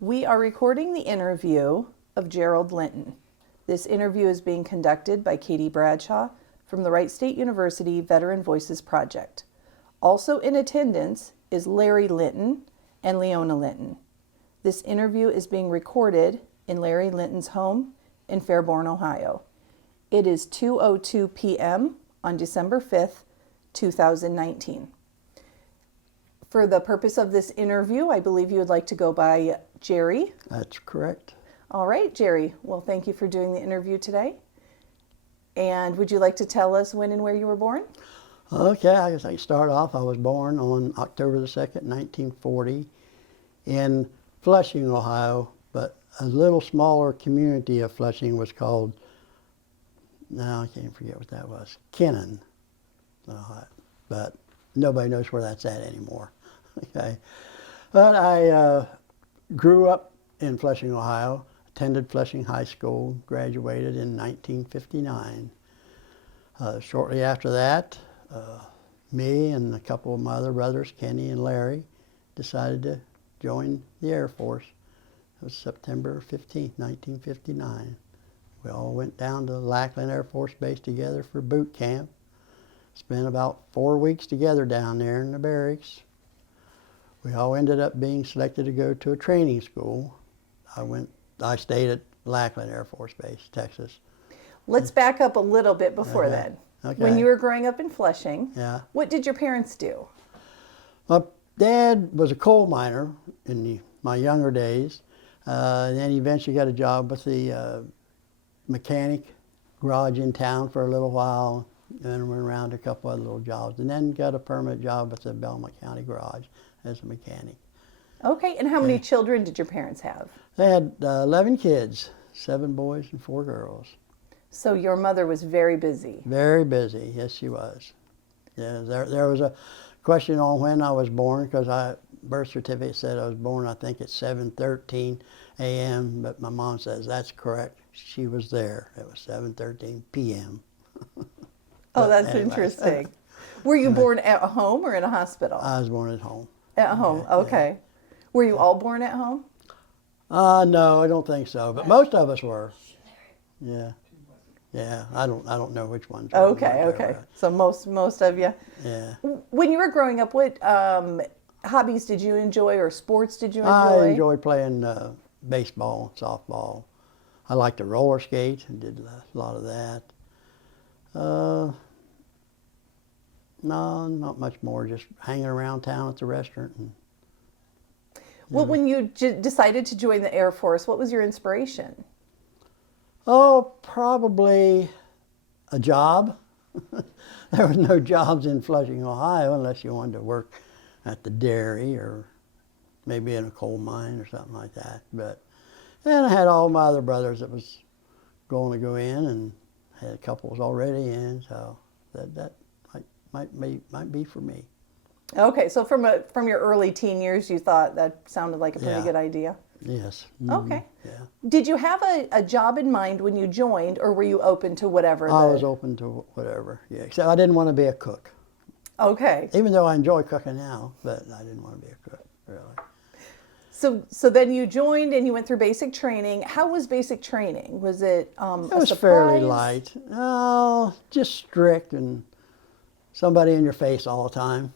We are recording the interview of Gerald Litten. This interview is being conducted by Katie Bradshaw from the Wright State University Veteran Voices Project. Also in attendance is Larry Litten and Leona Litten. This interview is being recorded in Larry Litten's home in Fairborn, Ohio. It is 2:02 p.m. on December 5th, 2019. For the purpose of this interview, I believe you would like to go by Jerry. That's correct. All right, Jerry. Well, thank you for doing the interview today. And would you like to tell us when and where you were born? Okay, I guess I can start off. I was born on October the 2nd, 1940 in Flushing, Ohio, but a little smaller community of Flushing was called, now I can't forget what that was, Kennan, Ohio. But nobody knows where that's at anymore. Okay, but I grew up in Flushing, Ohio, attended Flushing High School, graduated in 1959. Shortly after that, me and a couple of my other brothers, Kenny and Larry, decided to join the Air Force. It was September 15th, 1959. We all went down to Lackland Air Force Base together for boot camp. Spent about 4 weeks together down there in the barracks. We all ended up being selected to go to a training school. I stayed at Lackland Air Force Base, Texas. Let's back up a little bit before Okay. then. Okay. When you were growing up in Flushing, Yeah. what did your parents do? My dad was a coal miner in my younger days. And then he eventually got a job with the mechanic garage in town for a little while, and then went around to a couple other little jobs, and then got a permanent job with the Belmont County Garage as a mechanic. Okay, and how many children did your parents have? They had 11 kids, 7 boys and 4 girls. So your mother was very busy. Very busy, yes she was. Yeah, there was a question on when I was born, because birth certificate said I was born, I think, at 7:13 a.m., but my mom says that's correct. She was there. It was 7:13 p.m. Oh, that's anyways. interesting. Were you born at home or in a hospital? I was born at home. At home, Yeah, okay. Were you all born at home? No, I don't think so, but most of us were. Yeah. Yeah, I don't know which ones. were, Okay, but, okay. So most of you. Yeah. When you were growing up, what hobbies did you enjoy or sports did you enjoy? I enjoyed playing baseball, softball. I liked to roller skate and did a lot of that. No, not much more. Just hanging around town at the restaurant. And, Well, when you decided to join the Air Force, what was your inspiration? oh, probably a job. There was no jobs in Flushing, Ohio, unless you wanted to work at the dairy or maybe in a coal mine or something like that. But then I had all my other brothers that was going to go in, and had a couple was already in, so that might be for me. Okay, so from your early teen years, you thought that sounded like a pretty Yeah. good idea. Yes. Okay. Yeah. Did you have a job in mind when you joined, or were you open to whatever? I was open to whatever. Yeah. Except I didn't want to be a cook. Okay. Even though I enjoy cooking now, but I didn't want to be a cook, really. So then you joined and you went through basic training. How was basic training? Was it It was fairly light. Oh, just strict and somebody in your face all the time.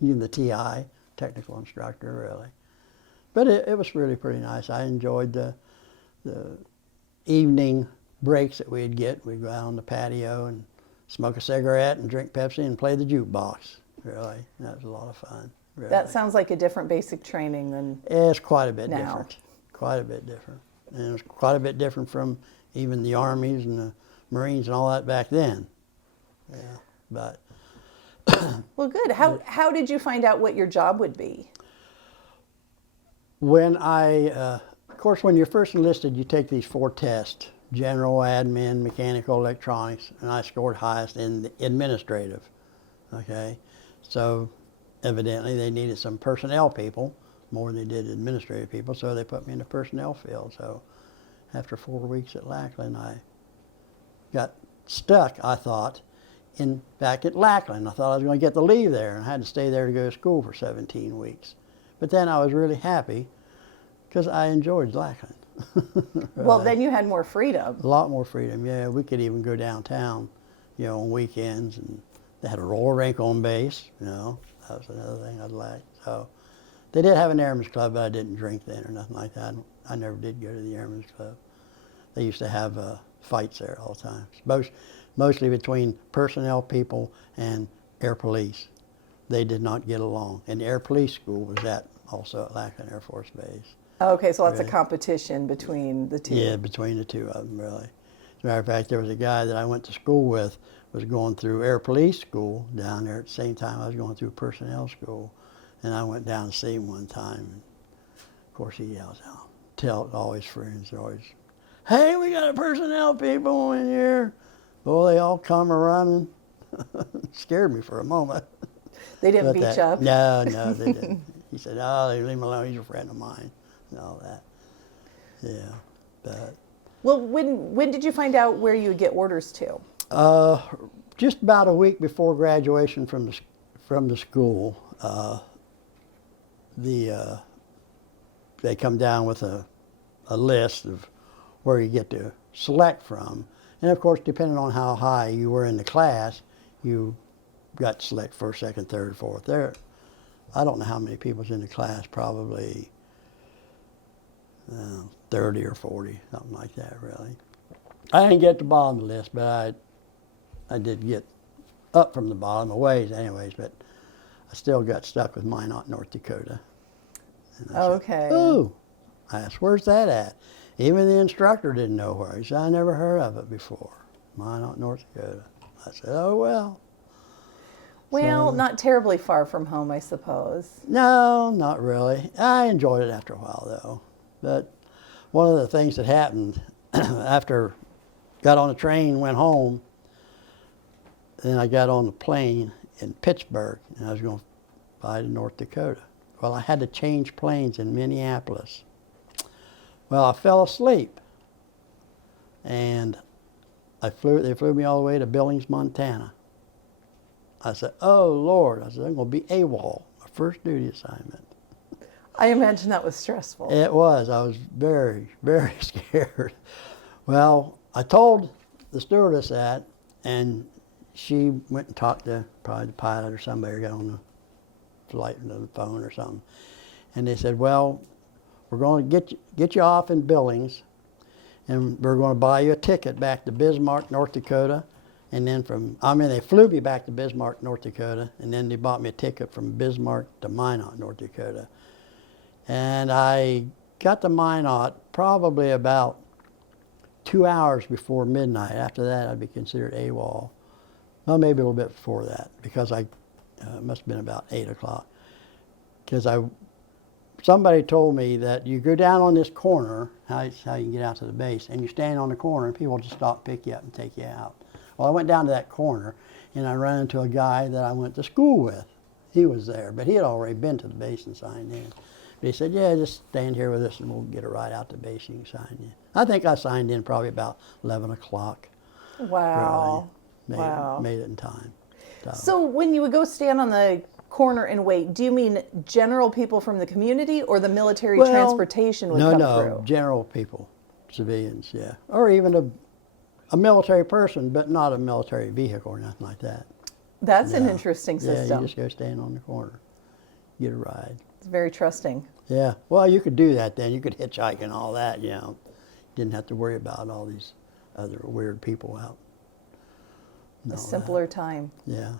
You, the TI, technical instructor, really. But it was really pretty nice. I enjoyed the evening breaks that we'd get. We'd go out on the patio and smoke a cigarette and drink Pepsi and play the jukebox, really. That was a lot of fun, really. That sounds like a different basic training than It's quite a bit now. different. Quite a bit different. And it was quite a bit different from even the armies and the Marines and all that back then. Yeah, but Well, good. How did you find out what your job would be? when of course, when you're first enlisted, you take these 4 tests: general, admin, mechanical, electronics, and I scored highest in the administrative. Okay, so evidently they needed some personnel people more than they did administrative people, so they put me in the personnel field. So after 4 weeks at Lackland, I got stuck, I thought, back at Lackland. I thought I was going to get the leave there, and I had to stay there to go to school for 17 weeks. But then I was really happy Because I enjoyed Lackland. Well, then you had more freedom. A lot more freedom, yeah. We could even go downtown, on weekends, and they had a roller rink on base, That was another thing I'd like. So they did have an airman's club, but I didn't drink then or nothing like that. I never did go to the airman's club. They used to have fights there all the time, mostly between personnel people and air police. They did not get along. And the air police school was also at Lackland Air Force Base. Okay, so lots of Right. competition between the two. Yeah, between the two of them, really. As a matter of fact, there was a guy that I went to school with, was going through air police school down there at the same time I was going through personnel school. And I went down to see him one time. And of course, he yells out, tell all his friends, they're always, hey, we got a personnel people in here. Well, they all come running. Scared me for a moment. They didn't beat you up? No, they didn't. He said, oh, leave him alone, he's a friend of mine, and all that. Yeah, but. Well, when did you find out where you would get orders to? Just about a week before graduation from the school, they come down with a list of where you get to select from. And of course, depending on how high you were in the class, you got to select first, second, third, fourth. There, I don't know how many people was in the class, probably 30 or 40, something like that, really. I didn't get to the bottom of the list, but I did get up from the bottom a ways anyways, but I still got stuck with Minot, North Dakota. And I Okay. said, ooh, I asked, where's that at? Even the instructor didn't know where. He said, I never heard of it before. Minot, North Dakota. I said, oh, well. Well, So- not terribly far from home, I suppose. No, not really. I enjoyed it after a while, though. But one of the things that happened after got on the train, went home, then I got on the plane in Pittsburgh, and I was going to fly to North Dakota. Well, I had to change planes in Minneapolis. Well, I fell asleep, and they flew me all the way to Billings, Montana. I said, oh, Lord. I said, I'm going to be AWOL, my first duty assignment. I imagine that was stressful. It was. I was very, very scared. Well, I told the stewardess that, and she went and talked to probably the pilot or somebody, or got on the flight on the phone or something. And they said, well, we're going to get you off in Billings, and we're going to buy you a ticket back to Bismarck, North Dakota. And then they flew me back to Bismarck, North Dakota, and then they bought me a ticket from Bismarck to Minot, North Dakota. And I got to Minot probably about 2 hours before midnight. After that, I'd be considered AWOL. Well, maybe a little bit before that, because it must have been about 8 o'clock. Because somebody told me that you go down on this corner, how you can get out to the base, and you stand on the corner, and people just stop, pick you up, and take you out. Well, I went down to that corner, and I ran into a guy that I went to school with. He was there, but he had already been to the base and signed in. But he said, yeah, just stand here with us, and we'll get a ride out to base, you can sign in. I think I signed in probably about 11 o'clock. Wow. Really. Wow. Made it in time. So when you would go stand on the corner and wait, do you mean general people from the community or the military transportation would come through? No, general people, civilians, yeah. Or even a military person, but not a military vehicle or nothing like that. That's an Yeah. interesting Yeah, system. you just go stand on the corner, get a ride. It's very trusting. Yeah, well, you could do that then. You could hitchhike and all that, Didn't have to worry about all these other weird people out. A simpler time. Yeah,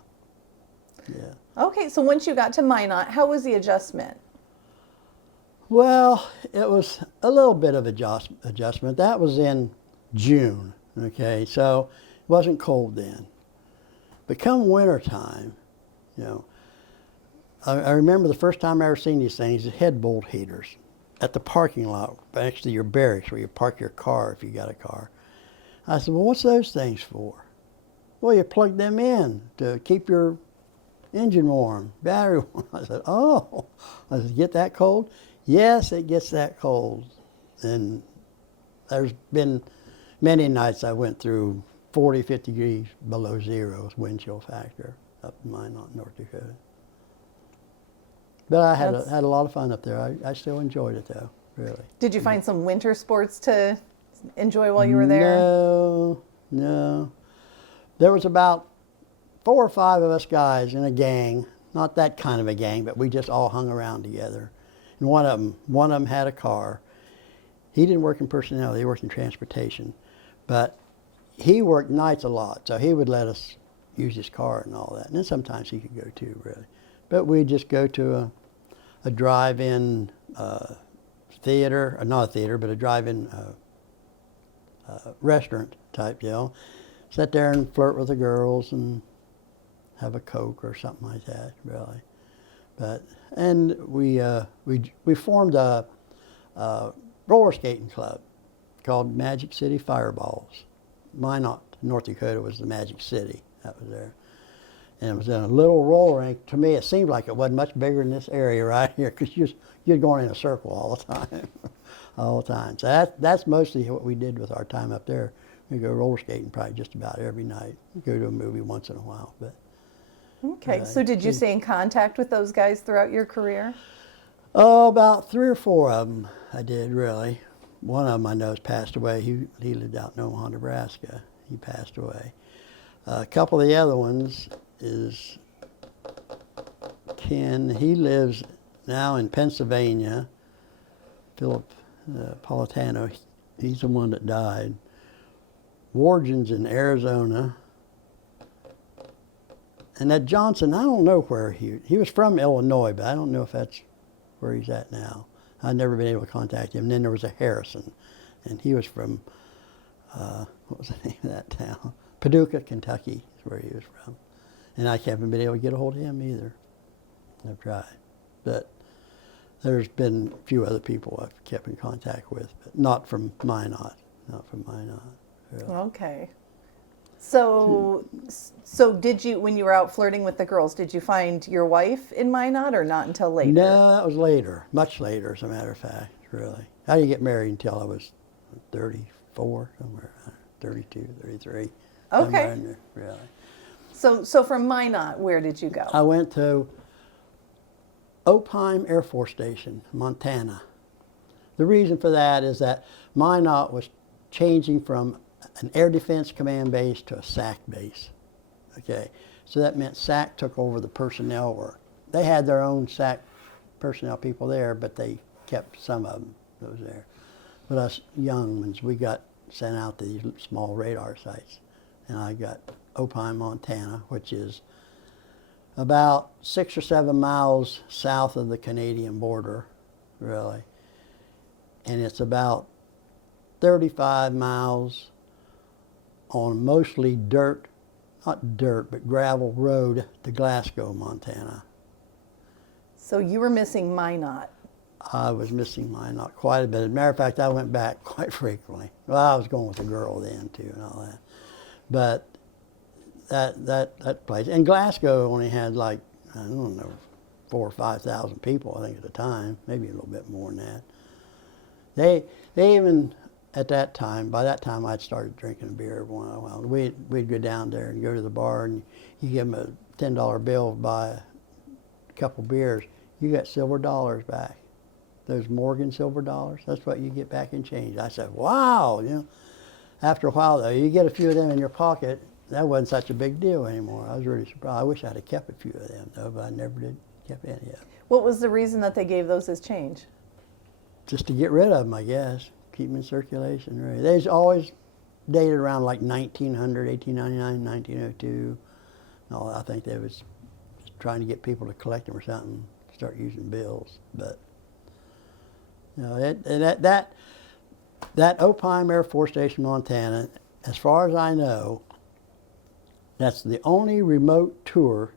yeah. Okay, so once you got to Minot, how was the adjustment? Well, it was a little bit of adjustment. That was in June, okay? So it wasn't cold then. But come wintertime, I remember the first time I ever seen these things, the head bolt heaters at the parking lot next to your barracks where you park your car if you got a car. I said, well, what's those things for? Well, you plug them in to keep your engine warm, battery warm. I said, oh. I said, get that cold? Yes, it gets that cold. And there's been many nights I went through 40, 50 degrees below zero wind chill factor up in Minot, North Dakota. But I had a lot of fun up there. I still enjoyed it, though, really. Did you find some winter sports to enjoy while you were there? No. There was about 4 or 5 of us guys in a gang. Not that kind of a gang, but we just all hung around together. And one of them had a car. He didn't work in personnel, he worked in transportation. But he worked nights a lot, so he would let us use his car and all that. And then sometimes he could go too, really. But we'd just go to a drive-in theater, not a theater, but a drive-in restaurant type deal. Sit there and flirt with the girls and have a Coke or something like that, really. And we formed a roller skating club called Magic City Fireballs. Minot, North Dakota was the Magic City that was there. And it was in a little roller rink. To me, it seemed like it wasn't much bigger than this area right here, because you're going in a circle all the time, all the time. So that's mostly what we did with our time up there. We go roller skating probably just about every night. We go to a movie once in a while, but. Okay, so did you stay in contact with those guys throughout your career? Oh, about 3 or 4 of them I did, really. One of them I know has passed away. He lived out in Omaha, Nebraska. He passed away. A couple of the other ones is Ken. He lives now in Pennsylvania. Philip Politano, he's the one that died. Wargen's in Arizona. And that Johnson, I don't know where he was from Illinois, but I don't know if that's where he's at now. I've never been able to contact him. And then there was a Harrison, and he was from, what was the name of that town? Paducah, Kentucky is where he was from. And I haven't been able to get a hold of him either. I've tried. But there's been a few other people I've kept in contact with, but not from Minot. Really. Okay. So did you, when you were out flirting with the girls, did you find your wife in Minot or not until later? No, that was later, much later, as a matter of fact, really. I didn't get married until I was 34, somewhere, 32, 33. Okay. In there, really. So from Minot, where did you go? I went to Opheim Air Force Station, Montana. The reason for that is that Minot was changing from an Air Defense Command base to a SAC base. Okay, so that meant SAC took over the personnel work. They had their own SAC personnel people there, but they kept some of them that was there. But us young ones, we got sent out to these small radar sites. And I got Opheim, Montana, which is about 6 or 7 miles south of the Canadian border, really. And it's about 35 miles on mostly dirt, not dirt, but gravel road to Glasgow, Montana. So you were missing Minot. I was missing Minot quite a bit. As a matter of fact, I went back quite frequently. Well, I was going with a girl then, too, and all that. But that place, and Glasgow only had like, I don't know, 4,000 or 5,000 people, I think, at the time, maybe a little bit more than that. They even, at that time, by that time I'd started drinking beer every once in a while. We'd go down there and go to the bar, and you give them a $10 bill to buy a couple beers, you got silver dollars back. Those Morgan silver dollars, that's what you get back in change. I said, wow, you know. After a while, though, you get a few of them in your pocket, that wasn't such a big deal anymore. I was really surprised. I wish I'd have kept a few of them, though, but I never did keep any of them. What was the reason that they gave those as change? Just to get rid of them, I guess. Keep them in circulation, really. They was always dated around like 1900, 1899, 1902. No, I think they was just trying to get people to collect them or something, start using bills. But, you know, that Opheim Air Force Station, Montana, as far as I know, that's the only remote tour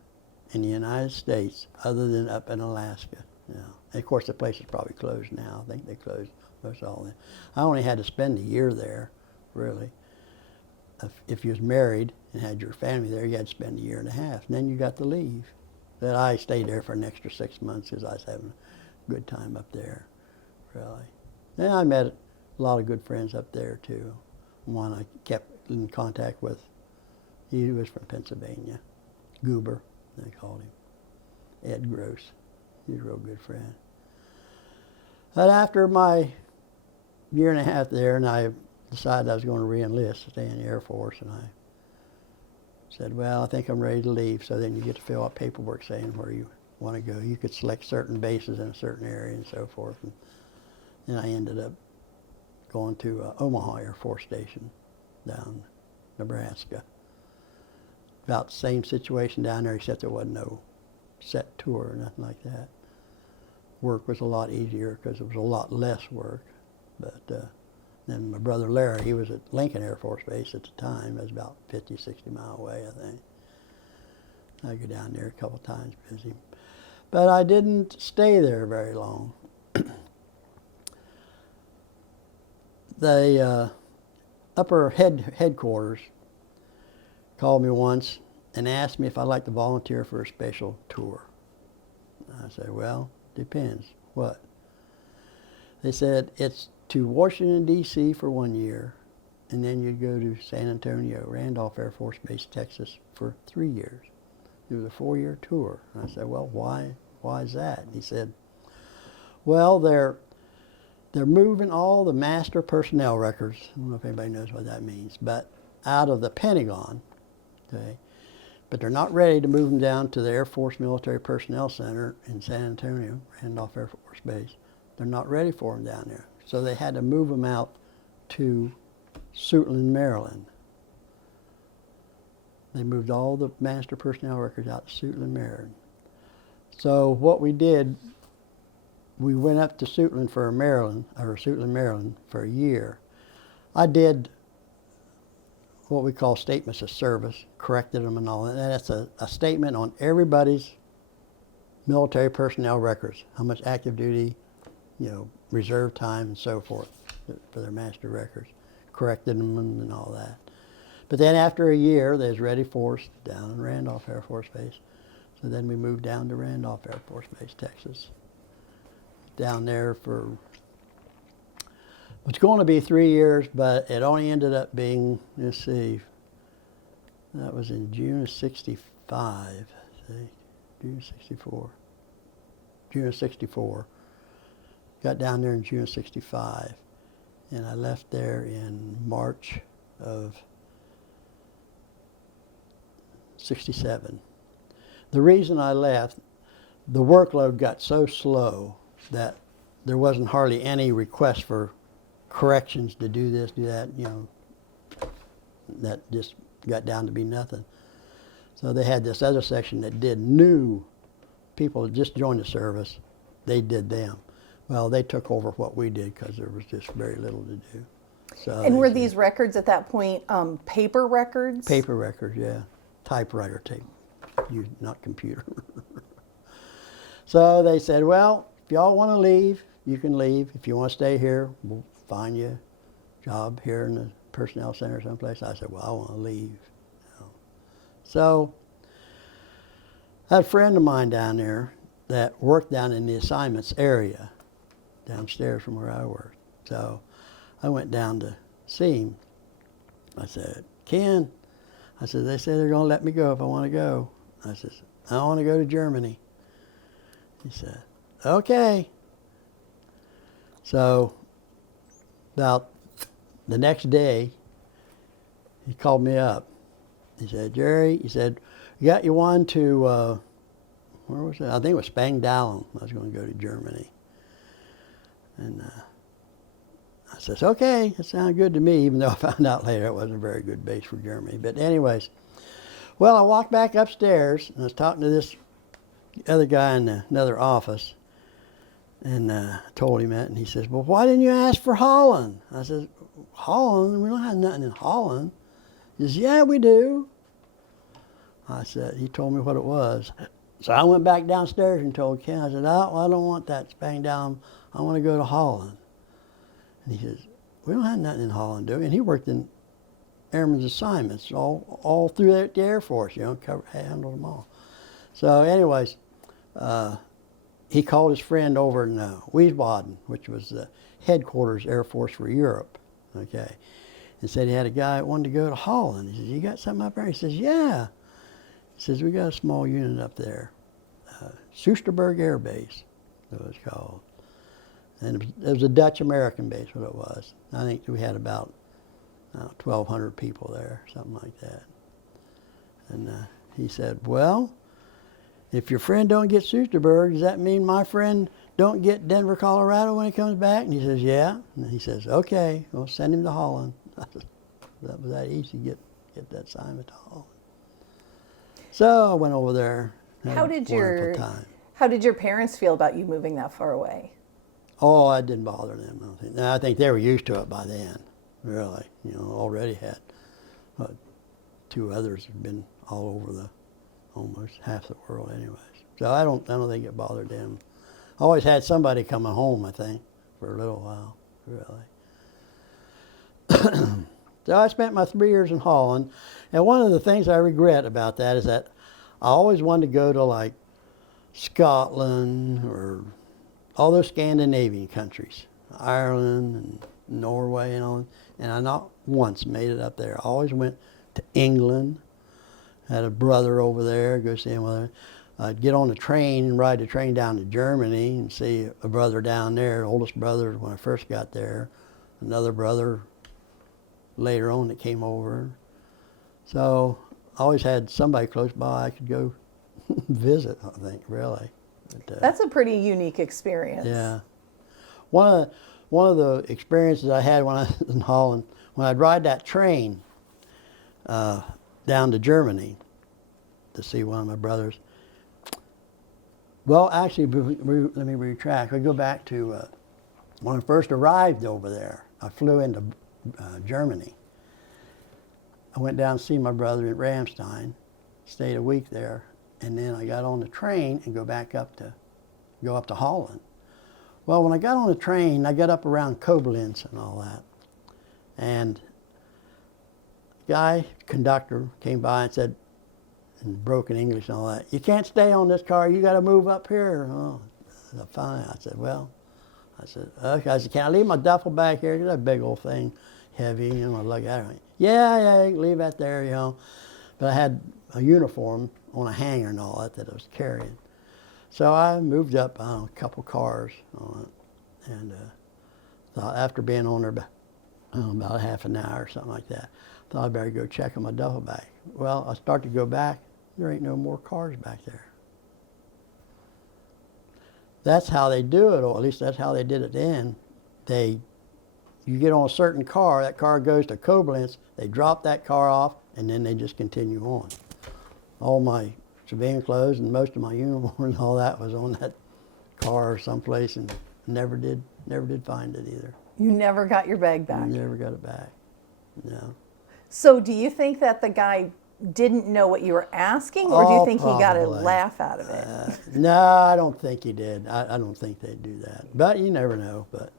in the United States other than up in Alaska. You know. And of course, the place is probably closed now. I think they closed most all of it. I only had to spend a year there, really. If you was married and had your family there, you had to spend a year and a half. And then you got to leave. But I stayed there for an extra 6 months because I was having a good time up there, really. And I met a lot of good friends up there, too. One I kept in contact with, he was from Pennsylvania. Goober, they called him. Ed Gross. He's a real good friend. But after my year and a half there, and I decided I was going to re-enlist, stay in the Air Force, and I said, well, I think I'm ready to leave. So then you get to fill out paperwork saying where you want to go. You could select certain bases in a certain area and so forth. And then I ended up going to Omaha Air Force Station down Nebraska. About the same situation down there, except there wasn't no set tour or nothing like that. Work was a lot easier because it was a lot less work. But then my brother Larry, he was at Lincoln Air Force Base at the time. It was about 50, 60 miles away, I think. I'd go down there a couple times, visit. But I didn't stay there very long. The upper headquarters called me once and asked me if I'd like to volunteer for a special tour. I said, well, depends. What? They said, it's to Washington, D.C. for 1 year, and then you'd go to San Antonio, Randolph Air Force Base, Texas for 3 years. It was a 4-year tour. And I said, well, why is that? And he said, well, they're moving all the master personnel records, I don't know if anybody knows what that means, but out of the Pentagon, okay? But they're not ready to move them down to the Air Force Military Personnel Center in San Antonio, Randolph Air Force Base. They're not ready for them down there. So they had to move them out to Suitland, Maryland. They moved all the master personnel records out to Suitland, Maryland. So what we did, we went up to Suitland, Maryland for a year. I did what we call statements of service, corrected them and all that. And that's a statement on everybody's military personnel records, how much active duty, reserve time and so forth for their master records. Corrected them and all that. But then after a year, they was ready for us down in Randolph Air Force Base. So then we moved down to Randolph Air Force Base, Texas. Down there for, it's going to be 3 years, but it only ended up being, let's see, that was in June of 65, June of 64. June of 64. Got down there in June of 65. And I left there in March of 67. The reason I left, the workload got so slow that there wasn't hardly any request for corrections to do this, do that, that just got down to be nothing. So they had this other section that did new people that just joined the service. They did them. Well, they took over what we did because there was just very little to do. So and were these records at that point paper records? Paper records, yeah. Typewriter tape, not computer. So they said, well, if y'all want to leave, you can leave. If you want to stay here, we'll find you a job here in the personnel center someplace. I said, well, I want to leave. So I had a friend of mine down there that worked down in the assignments area, downstairs from where I worked. So I went down to see him. I said, Ken, I said, they say they're going to let me go if I want to go. I said, I want to go to Germany. He said, okay. So about the next day, he called me up. He said, Jerry, he said, you got your one to, where was it? I think it was Spangdahlem. I was going to go to Germany. And I says, okay, that sounded good to me, even though I found out later it wasn't a very good base for Germany. But anyways, well, I walked back upstairs, and I was talking to this other guy in another office, and told him that, and he says, well, why didn't you ask for Holland? I said, Holland? We don't have nothing in Holland. He says, yeah, we do. I said, he told me what it was. So I went back downstairs and told Ken, I said, I don't want that Spangdahlem. I want to go to Holland. And he says, we don't have nothing in Holland, do we? And he worked in airmen's assignments all through the Air Force, handled them all. So anyways, he called his friend over in Wiesbaden, which was the headquarters Air Force for Europe, okay, and said he had a guy that wanted to go to Holland. He says, you got something up there? He says, yeah. He says, we got a small unit up there, Soesterberg Air Base, it was called. And it was a Dutch-American base, what it was. I think we had about 1,200 people there, something like that. And he said, well, if your friend don't get Soesterberg, does that mean my friend don't get Denver, Colorado when he comes back? And he says, yeah. And he says, okay, we'll send him to Holland. That was that easy, get that assignment to Holland. So I went over there. How did your parents feel about you moving that far away? Oh, I didn't bother them. I think they were used to it by then, really. Already had 2 others had been all over almost half the world anyways. So I don't think it bothered them. I always had somebody coming home, I think, for a little while, really. So I spent my 3 years in Holland, and one of the things I regret about that is that I always wanted to go to like Scotland or all those Scandinavian countries, Ireland and Norway and all, and I not once made it up there. I always went to England, had a brother over there, go see him over there. I'd get on the train and ride the train down to Germany and see a brother down there, oldest brother when I first got there, another brother later on that came over. So I always had somebody close by I could go visit, I think, really. But, that's a pretty unique experience. Yeah. One of the experiences I had when I was in Holland, when I'd ride that train down to Germany to see one of my brothers. Well, actually, let me retract. I go back to when I first arrived over there. I flew into Germany. I went down to see my brother at Ramstein, stayed a week there, and then I got on the train and go up to Holland. Well, when I got on the train, I got up around Koblenz and all that, and the guy, conductor, came by and said, in broken English and all that, you can't stay on this car, you got to move up here. Oh, fine. I said, okay. I said, can I leave my duffel bag here? It's a big old thing, heavy, I look at it. Yeah, you can leave that there, But I had a uniform on a hanger and all that I was carrying. So I moved up, a couple cars on it, and thought after being on there about a half an hour or something like that, thought I'd better go check on my duffel bag. Well, I start to go back, there ain't no more cars back there. That's how they do it, or at least that's how they did it then. You get on a certain car, that car goes to Koblenz, they drop that car off, and then they just continue on. All my civilian clothes and most of my uniform and all that was on that car someplace, and never did find it either. You never got your bag back? Never got it back, no. So do you think that the guy didn't know what you were asking, or do you think he got a laugh out of it? No, I don't think he did. I don't think they'd do that. But you never know. But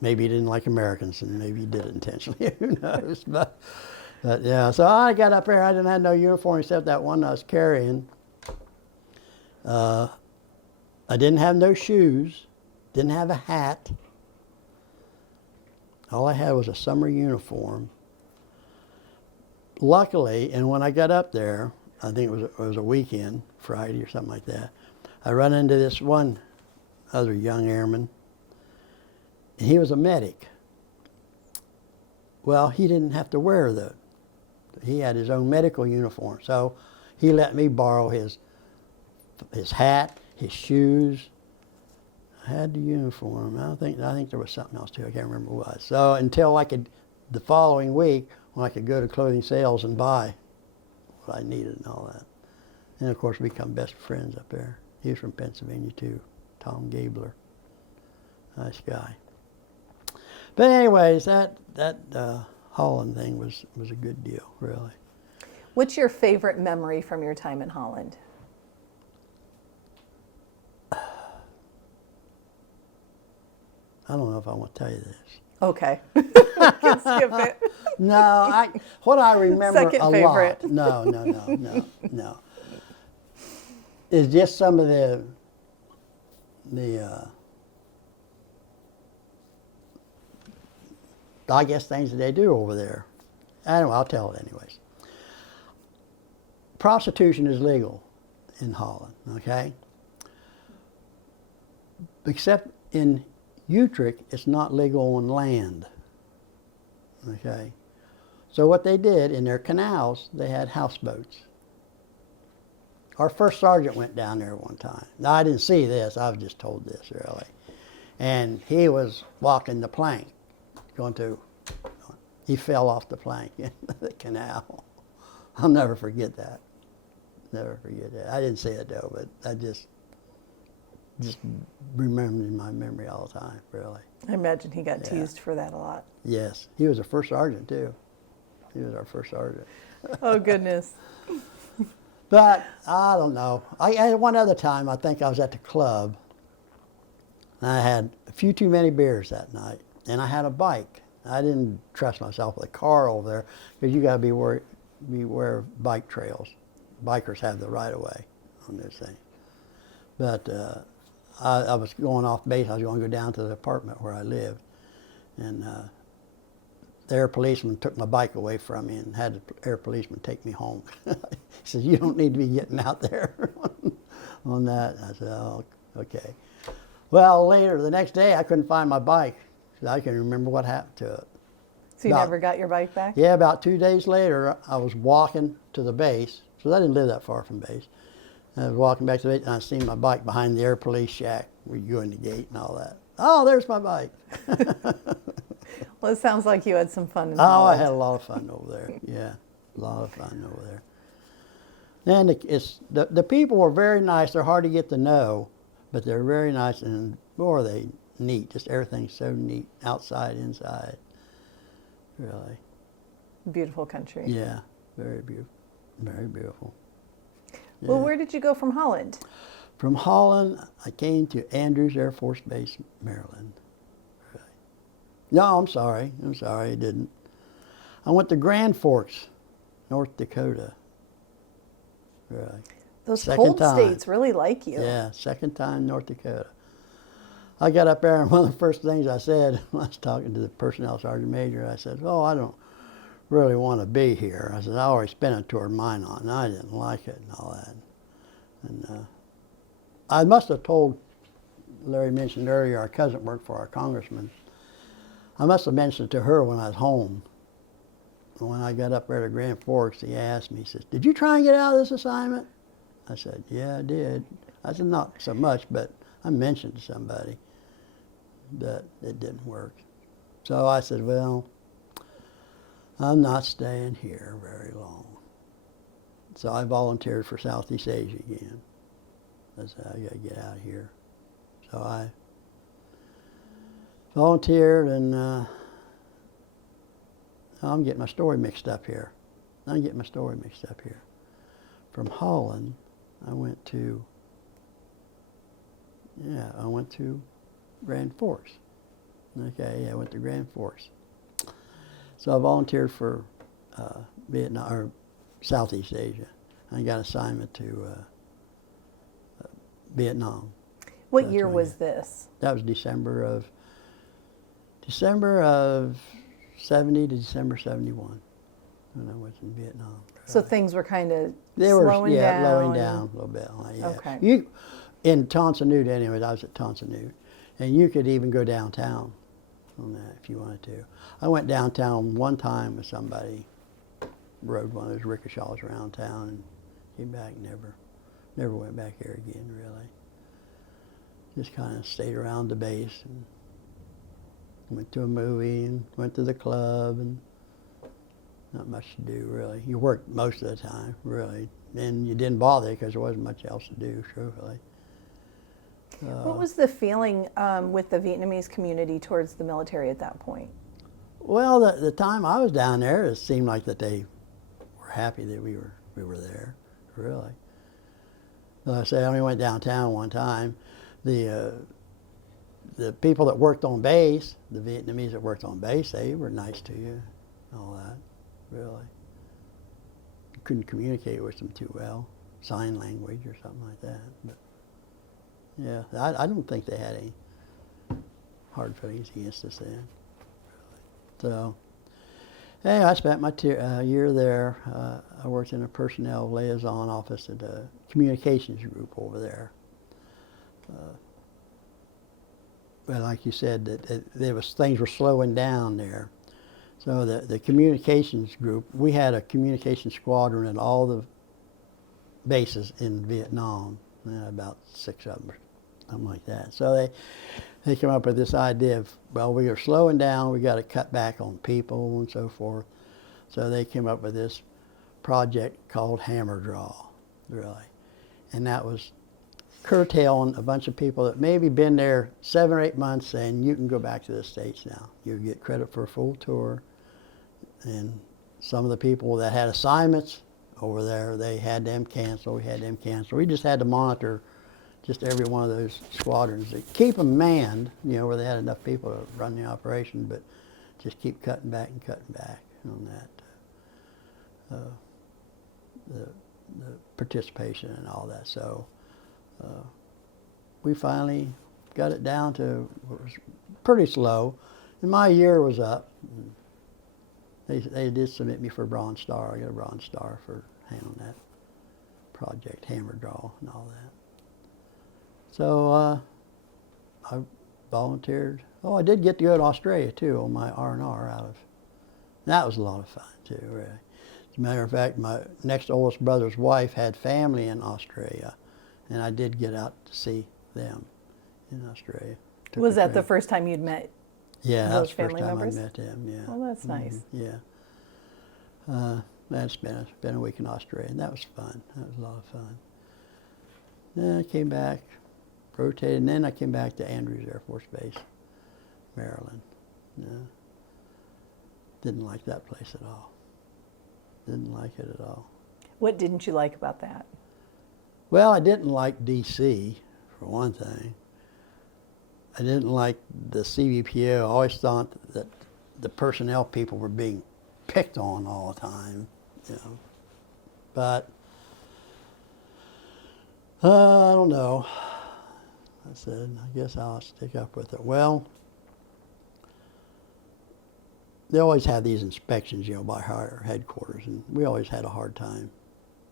maybe he didn't like Americans, and maybe he did it intentionally. Who knows? But yeah, so I got up there. I didn't have no uniform except that one I was carrying. I didn't have no shoes. Didn't have a hat. All I had was a summer uniform. Luckily, and when I got up there, I think it was a weekend, Friday or something like that, I run into this one other young airman, and he was a medic. Well, he didn't have to wear he had his own medical uniform, so he let me borrow his hat, his shoes. I had the uniform. I think there was something else too. I can't remember what it was. So until the following week, when I could go to clothing sales and buy what I needed and all that. And of course, we become best friends up there. He was from Pennsylvania too, Tom Gabler. Nice guy. But anyways, that Holland thing was a good deal, really. What's your favorite memory from your time in Holland? I don't know if I want to tell you this. Okay. Can skip it. No, what I remember Second favorite. lot. No. Is just some of the I guess things that they do over there. Anyway, I'll tell it anyways. Prostitution is legal in Holland, okay? Except in Utrecht, it's not legal on land. Okay. So what they did in their canals, they had houseboats. Our first sergeant went down there one time. Now, I didn't see this. I was just told this, really. And he was walking the plank, he fell off the plank in the canal. I'll never forget that. Never forget that. I didn't see it, though, but I just remember in my memory all the time, really. I imagine he got teased for that a lot. Yes. He was a first sergeant, too. He was our first sergeant. Oh, goodness. But I don't know. One other time, I think I was at the club, and I had a few too many beers that night, and I had a bike. I didn't trust myself with a car over there because you got to beware of bike trails. Bikers have the right of way on this thing. But I was going off base. I was going to go down to the apartment where I lived, and the air policeman took my bike away from me and had the air policeman take me home. He says, "You don't need to be getting out there on that." I said, "Oh, okay." Well, later, the next day, I couldn't find my bike. So I can remember what happened to it. So you never got your bike back? Yeah, about 2 days later, I was walking to the base. So I didn't live that far from base. I was walking back to the base, and I seen my bike behind the air police shack where you go in the gate and all that. Oh, there's my bike. Well, it sounds like you had some fun in Oh, Holland. I had a lot of fun over there. Yeah, a lot of fun over there. And the people were very nice. They're hard to get to know, but they're very nice, and boy, are they neat. Just everything's so neat, outside, inside. Really. Beautiful country. Yeah, very beautiful. Very beautiful. Yeah. Well, where did you go from Holland? From Holland, I came to Andrews Air Force Base, Maryland. Really. No, I'm sorry, I didn't. I went to Grand Forks, North Dakota. Really. Those Second cold time. states really like you. Yeah, second time North Dakota. I got up there, and one of the first things I said when I was talking to the personnel sergeant major, I said, "Oh, I don't really want to be here." I said, "I already spent a tour of Minot, and I didn't like it and all that." And I must have told, Larry mentioned earlier, our cousin worked for our congressman. I must have mentioned to her when I was home. And when I got up there to Grand Forks, he asked me, he says, "Did you try and get out of this assignment?" I said, "Yeah, I did." I said, "Not so much, but I mentioned to somebody that it didn't work." So I said, "Well, I'm not staying here very long." So I volunteered for Southeast Asia again. I said, "I got to get out of here." So I volunteered, and I'm getting my story mixed up here. From Holland, I went to Grand Forks. Okay, I went to Grand Forks. So I volunteered for Vietnam, or Southeast Asia. I got assignment to Vietnam. What year was this? That was December of 70 to December 71 when I was in Vietnam. So things were kind of slowing down. Slowing down a little bit. Yeah. Okay. In Tonsonute, anyways, I was at Tonsonute, and you could even go downtown on that if you wanted to. I went downtown one time with somebody, rode one of those rickshaws around town, and came back. Never went back here again, really. Just kind of stayed around the base and went to a movie and went to the club, and not much to do, really. You worked most of the time, really, and you didn't bother because there wasn't much else to do, truthfully. What was the feeling with the Vietnamese community towards the military at that point? Well, the time I was down there, it seemed like that they were happy that we were there, really. Like I say, I only went downtown one time. The people that worked on base, the Vietnamese that worked on base, they were nice to you, all that, really. You couldn't communicate with them too well, sign language or something like that. But yeah, I don't think they had any hard feelings against us then, really. So, hey, I spent my year there. I worked in a personnel liaison office at a communications group over there. well, like you said, that there was things were slowing down there. So the communications group, we had a communication squadron at all the bases in Vietnam, about 6 of them or something like that. So they came up with this idea of, well, we are slowing down, we got to cut back on people and so forth. So they came up with this project called Hammer Draw, really. And that was curtailing a bunch of people that maybe been there 7 or 8 months, saying you can go back to the States now. You get credit for a full tour. And some of the people that had assignments over there, they had them canceled, we had them canceled. We just had to monitor just every one of those squadrons. Keep them manned, you know, where they had enough people to run the operation, but just keep cutting back on that. The participation and all that. So we finally got it down to, it was pretty slow. And my year was up. They did submit me for a Bronze Star. I got a Bronze Star for handling that project, Hammer Draw and all that. So I volunteered. Oh, I did get to go to Australia too on my R&R out of, that was a lot of fun too, really. As a matter of fact, my next oldest brother's wife had family in Australia, and I did get out to see them in Australia. Was that the first time you'd met those family members? I met them, yeah. Well, that's nice. Yeah. That's been a week in Australia, and that was fun. That was a lot of fun. Then I came back, rotated, and then I came back to Andrews Air Force Base, Maryland. Yeah. Didn't like that place at all. Didn't like it at all. What didn't you like about that? Well, I didn't like D.C., for one thing. I didn't like the CBPO. I always thought that the personnel people were being picked on all the time, you know. But I don't know. I said, I guess I'll stick up with it. Well, they always have these inspections, you know, by our headquarters, and we always had a hard time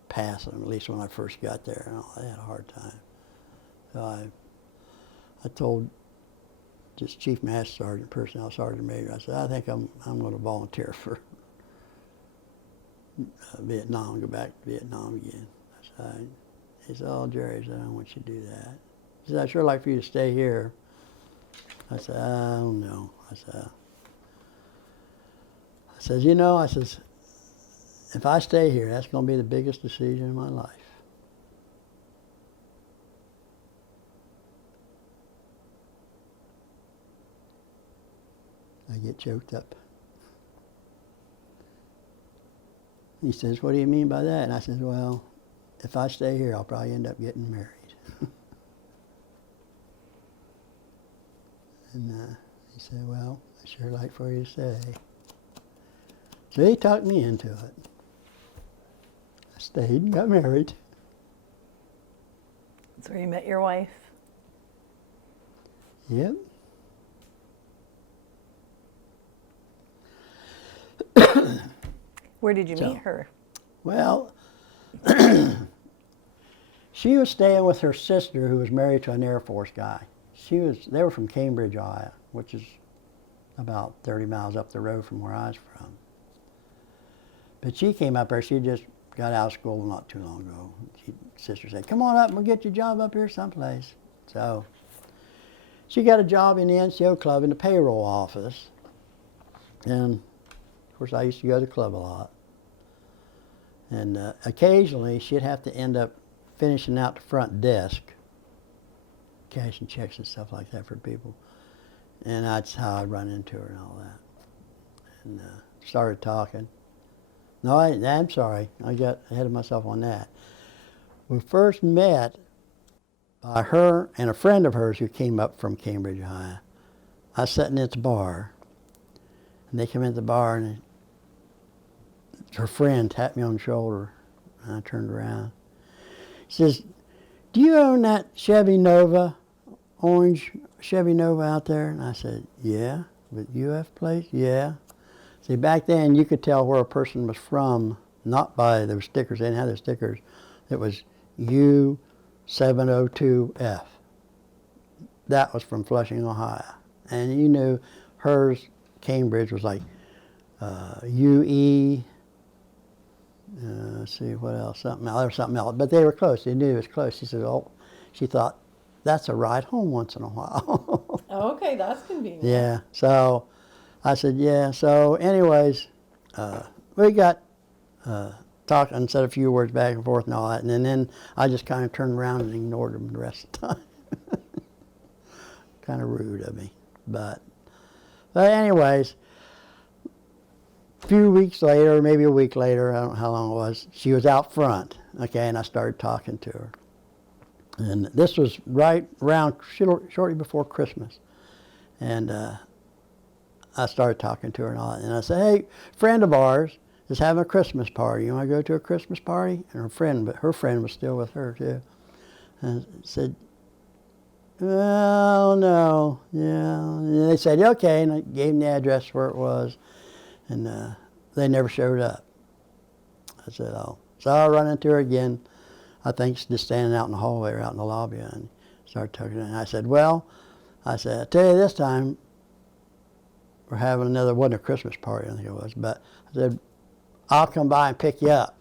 passing them, at least when I first got there, and I had a hard time. So I told just Chief Master Sergeant, Personnel Sergeant Major, I said, I think I'm going to volunteer for Vietnam, go back to Vietnam again. I said, he said, oh, Jerry, I don't want you to do that. He said, I'd sure like for you to stay here. I said, I don't know. I said, you know, I says, if I stay here, that's going to be the biggest decision in my life. I get choked up. He says, what do you mean by that? And I said, well, if I stay here, I'll probably end up getting married. And he said, well, I'd sure like for you to stay. So he talked me into it. I stayed and got married. That's where you met your wife? Yep. Where did you meet her? Well, she was staying with her sister who was married to an Air Force guy. They were from Cambridge, Ohio, which is about 30 miles up the road from where I was from. But she came up there, she just got out of school not too long ago. Sister said, come on up and we'll get you a job up here someplace. So she got a job in the NCO club in the payroll office. And of course I used to go to the club a lot. And occasionally she'd have to end up finishing out the front desk, cashing checks and stuff like that for people. And that's how I'd run into her and all that. And started talking. No, I'm sorry. I got ahead of myself on that. We first met by her and a friend of hers who came up from Cambridge, Ohio. I was sitting at the bar, and they came into the bar, and her friend tapped me on the shoulder, and I turned around. She says, do you own that Chevy Nova, orange Chevy Nova out there? And I said, yeah. With UF plate? Yeah. See, back then you could tell where a person was from, not by those stickers. They didn't have those stickers. It was U702F. that was from Flushing, Ohio. And you knew hers, Cambridge, was like UE, let's see, what else, something else, there was something else. But they were close. They knew it was close. She said, oh, she thought, that's a ride home once in a while. Okay, that's convenient. Yeah, so I said, yeah. So anyways, we got talking and said a few words back and forth and all that. And then I just kind of turned around and ignored them the rest of the time. Kind of rude of me. But anyways, a few weeks later, maybe a week later, I don't know how long it was, she was out front, okay, and I started talking to her. And this was right around shortly before Christmas. And I started talking to her and all that. And I said, hey, a friend of ours is having a Christmas party. You want to go to a Christmas party? And her friend was still with her too. And I said, well, no, yeah. And they said, okay, and I gave them the address where it was. And they never showed up. I said, oh. So I run into her again. I think she's just standing out in the hallway or out in the lobby, and started talking to her. And I said, well, I tell you this time, we're having another, wasn't a Christmas party, I think it was, but I said, I'll come by and pick you up.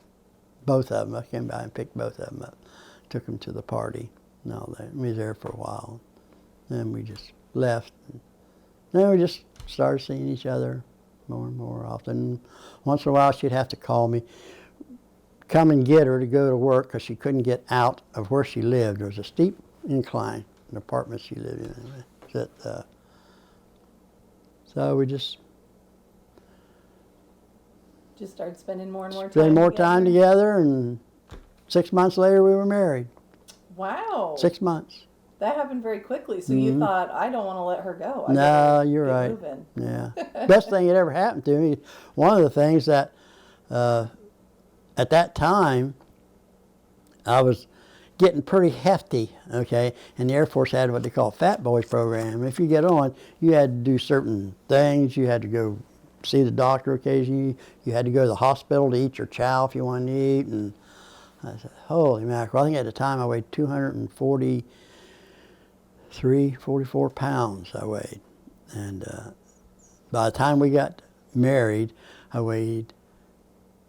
Both of them. I came by and picked both of them up. Took them to the party and all that. We was there for a while. Then we just left. Then we just started seeing each other more and more often. Once in a while, she'd have to call me, come and get her to go to work because she couldn't get out of where she lived. There was a steep incline in the apartment she lived in. So we just started spending more and more time spend more time together, and 6 months later we were married. Wow. 6 months. That happened very quickly. So you thought, I don't want to let her go. No, you're right. Moving. Yeah. Best thing that ever happened to me. One of the things that at that time I was getting pretty hefty, okay, and the Air Force had what they call a Fat Boys program. If you get on, you had to do certain things. You had to go see the doctor occasionally. You had to go to the hospital to eat your chow if you wanted to eat. And I said, holy mackerel. I think at the time I weighed 44 pounds I weighed. And by the time we got married, I weighed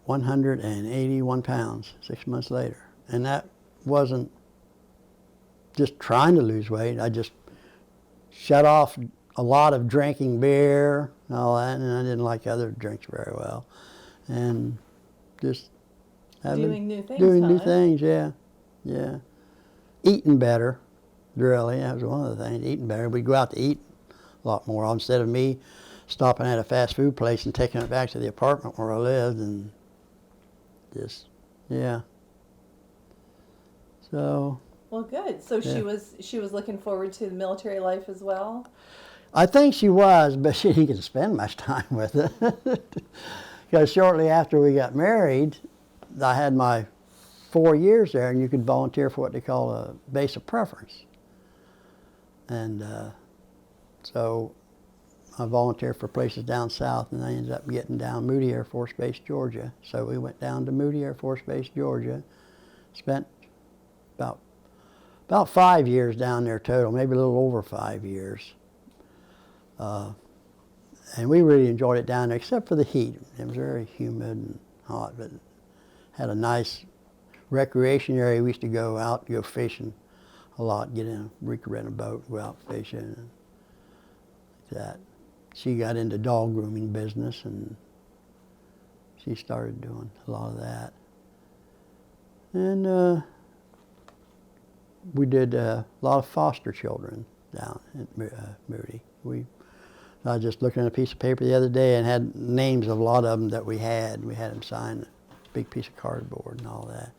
181 pounds 6 months later. And that wasn't just trying to lose weight. I just shut off a lot of drinking beer and all that, and I didn't like other drinks very well. And just doing new things. Doing new things, yeah. Yeah. Eating better, really. That was one of the things, eating better. We'd go out to eat a lot more instead of me stopping at a fast food place and taking it back to the apartment where I lived, and just, yeah. So. Well, good. So yeah. she was looking forward to the military life as well? I think she was, but she didn't get to spend much time with it. Because shortly after we got married, I had my 4 years there, and you could volunteer for what they call a base of preference. And so I volunteered for places down south, and I ended up getting down Moody Air Force Base, Georgia. So we went down to Moody Air Force Base, Georgia, spent about 5 years down there total, maybe a little over 5 years. And we really enjoyed it down there, except for the heat. It was very humid and hot, but had a nice recreation area. We used to go out, go fishing a lot, we could rent a boat, go out fishing, and like that. She got into dog grooming business, and she started doing a lot of that. And we did a lot of foster children down at Moody. I was just looking at a piece of paper the other day and had names of a lot of them that we had. We had them sign a big piece of cardboard and all that.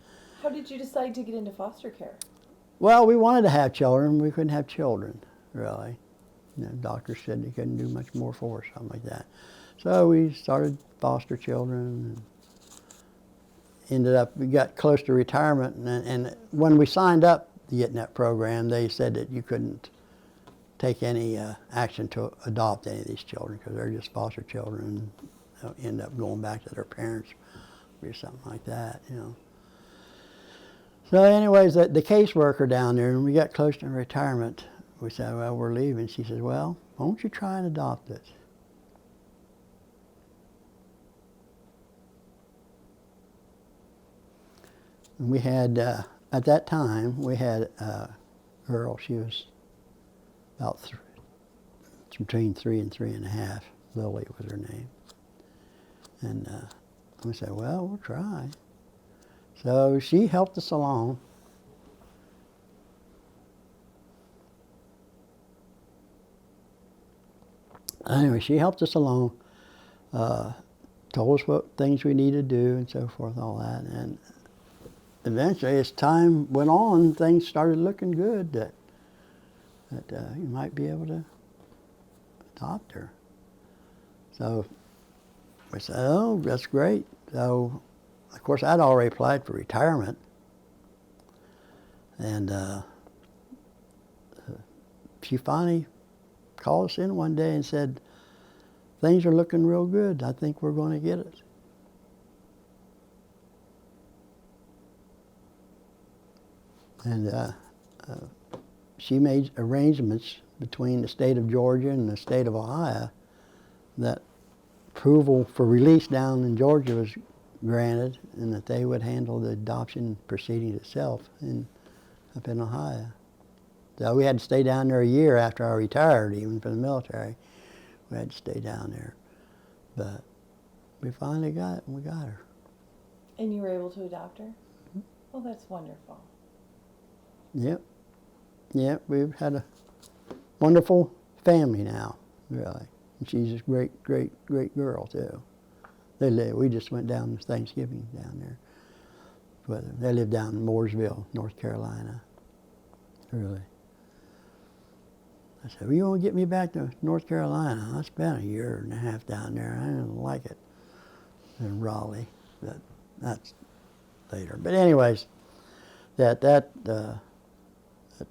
How did you decide to get into foster care? Well, we wanted to have children. We couldn't have children, really. You know, doctors said they couldn't do much more for us, something like that. So we started foster children and we got close to retirement. And when we signed up to get in that program, they said that you couldn't take any action to adopt any of these children because they're just foster children and they'll end up going back to their parents or something like that, you know. So anyways, the caseworker down there, when we got close to retirement, we said, well, we're leaving. She says, well, why don't you try and adopt us? And we had, at that time, we had a girl. She was about between 3 and 3.5. Lily was her name. And we said, well, we'll try. So she helped us along. Anyway, she helped us along, told us what things we needed to do and so forth, all that. And eventually, as time went on, things started looking good that you might be able to adopt her. So we said, oh, that's great. So, of course, I'd already applied for retirement. And she finally called us in one day and said, things are looking real good. I think we're going to get it. And she made arrangements between the state of Georgia and the state of Ohio that approval for release down in Georgia was granted, and that they would handle the adoption proceedings itself up in Ohio. So we had to stay down there a year after I retired, even from the military. We had to stay down there. But we finally got it, and we got her. And you were able to adopt her? Mm-hmm. Well, that's wonderful. Yep. Yep, we've had a wonderful family now, really. And she's a great, great, great girl, too. We just went down to Thanksgiving down there with them. They live down in Mooresville, North Carolina. Really. I said, well, you want to get me back to North Carolina? I spent a year and a half down there. I didn't like it in Raleigh. But that's later. But anyways, that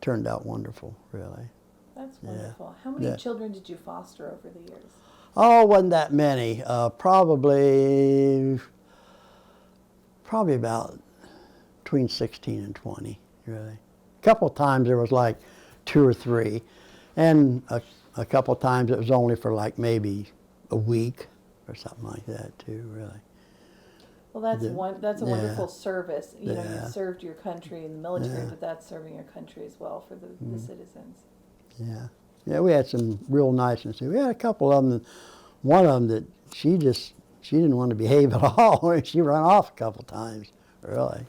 turned out wonderful, really. That's wonderful. Yeah. How many children did you foster over the years? Oh, wasn't that many. Probably about between 16 and 20, really. A couple of times there was like 2 or 3. And a couple of times it was only for like maybe a week or something like that too, really. Well, that's a wonderful service. You know, you served your country in the military, but that's serving your country as well for the citizens. Yeah. Yeah, we had some real nice ones too. We had a couple of them. One of them that she didn't want to behave at all. She ran off a couple times, really.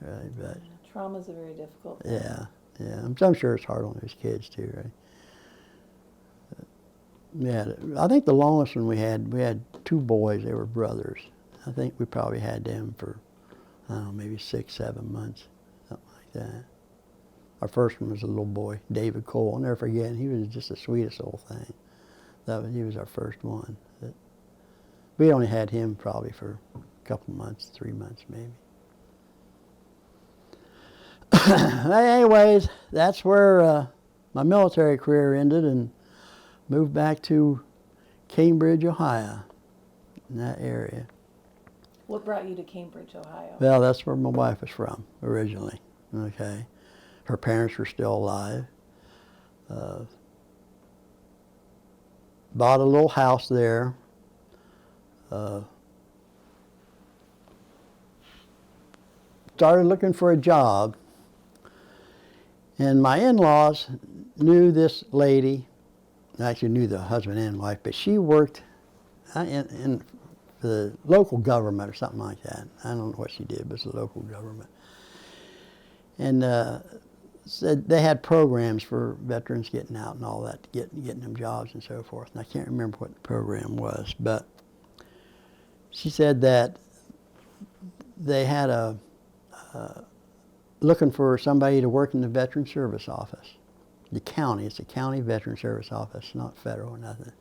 Really, but trauma's a very difficult thing. Yeah, yeah. I'm sure it's hard on those kids too, right? Yeah, I think the longest one we had 2 boys. They were brothers. I think we probably had them for, I don't know, maybe 6, 7 months, something like that. Our first one was a little boy, David Cole. I'll never forget. He was just the sweetest little thing. He was our first one. We only had him probably for a couple months, 3 months maybe. Anyways, that's where my military career ended, and moved back to Cambridge, Ohio, in that area. What brought you to Cambridge, Ohio? Well, that's where my wife was from originally. Okay, her parents were still alive. Bought a little house there. Started looking for a job. And my in-laws knew this lady. I actually knew the husband and wife, but she worked in the local government or something like that. I don't know what she did, but it's the local government. And said they had programs for veterans getting out and all that, getting them jobs and so forth. And I can't remember what the program was, but she said that they had looking for somebody to work in the Veteran Service Office. The county, it's a county Veteran Service Office, not federal or nothing.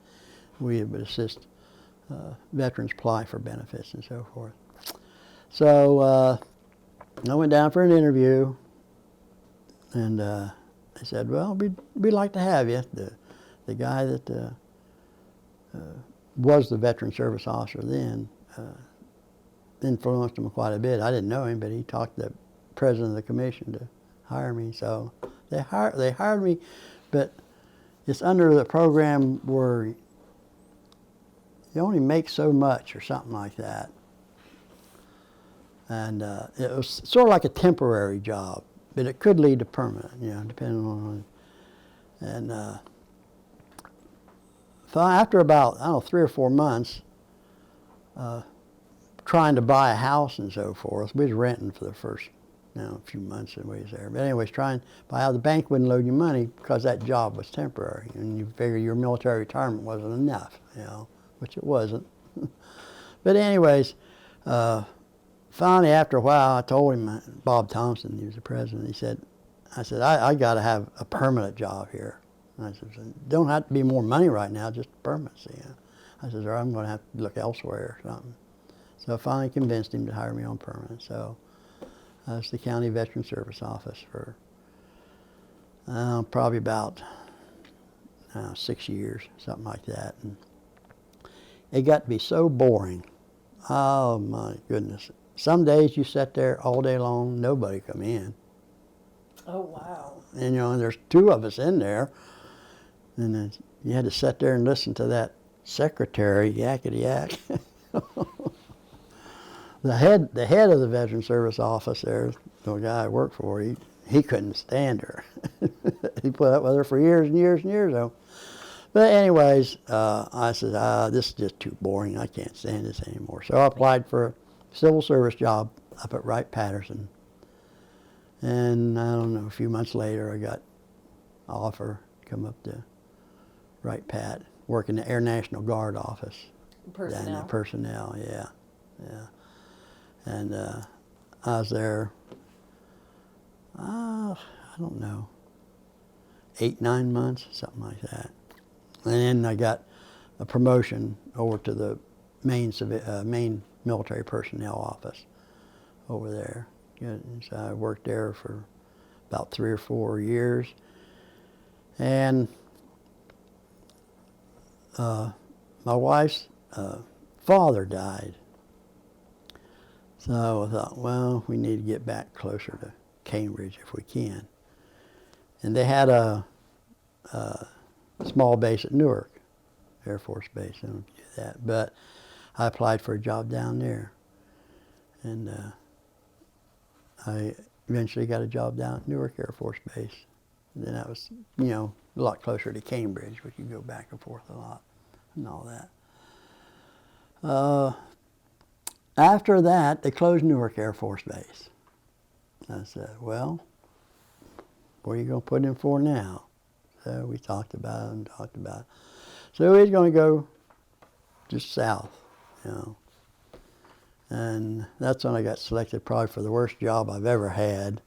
We would assist veterans apply for benefits and so forth. So I went down for an interview, and they said, well, we'd like to have you. The guy that was the Veteran Service Officer then influenced him quite a bit. I didn't know him, but he talked to the president of the commission to hire me, so They hired me, but it's under the program where you only make so much or something like that. And it was sort of like a temporary job, but it could lead to permanent, depending on. And so after about, 3 or 4 months, trying to buy a house and so forth, we was renting for the first, few months that we was there. But anyways, trying to buy out, the bank wouldn't load you money because that job was temporary, and you figure your military retirement wasn't enough, which it wasn't. But anyways, finally after a while, I told him, Bob Thompson, he was the president, I said, I got to have a permanent job here. And I said, don't have to be more money right now, just permanency. I said, or I'm going to have to look elsewhere or something. So I finally convinced him to hire me on permanent. So I was the County Veteran Service Office for probably about 6 years, something like that. And it got to be so boring. Oh my goodness. Some days you sat there all day long, nobody come in. Oh, wow. And there's 2 of us in there, and then you had to sit there and listen to that secretary yakety yak. The head of the Veteran Service Office there, the guy I worked for, he couldn't stand her. He put up with her for years and years and years though. But anyways, I said, this is just too boring. I can't stand this anymore. So I applied for a civil service job up at Wright Patterson. And I don't know, a few months later, I got an offer to come up to Wright Pat, work in the Air National Guard office. Personnel. Down there, personnel, yeah. And I was there, I don't know, 8, 9 months, something like that. And then I got a promotion over to the main military personnel office over there. And so I worked there for about 3 or 4 years. And my wife's father died. So I thought, well, we need to get back closer to Cambridge if we can. And they had a small base at Newark, Air Force Base. I don't do that. But I applied for a job down there. And I eventually got a job down at Newark Air Force Base. And then that was, a lot closer to Cambridge. We could go back and forth a lot and all that. After that, they closed Newark Air Force Base. I said, well, what are you going to put in for now? So we talked about it and talked about it. So he's going to go just south, And that's when I got selected probably for the worst job I've ever had.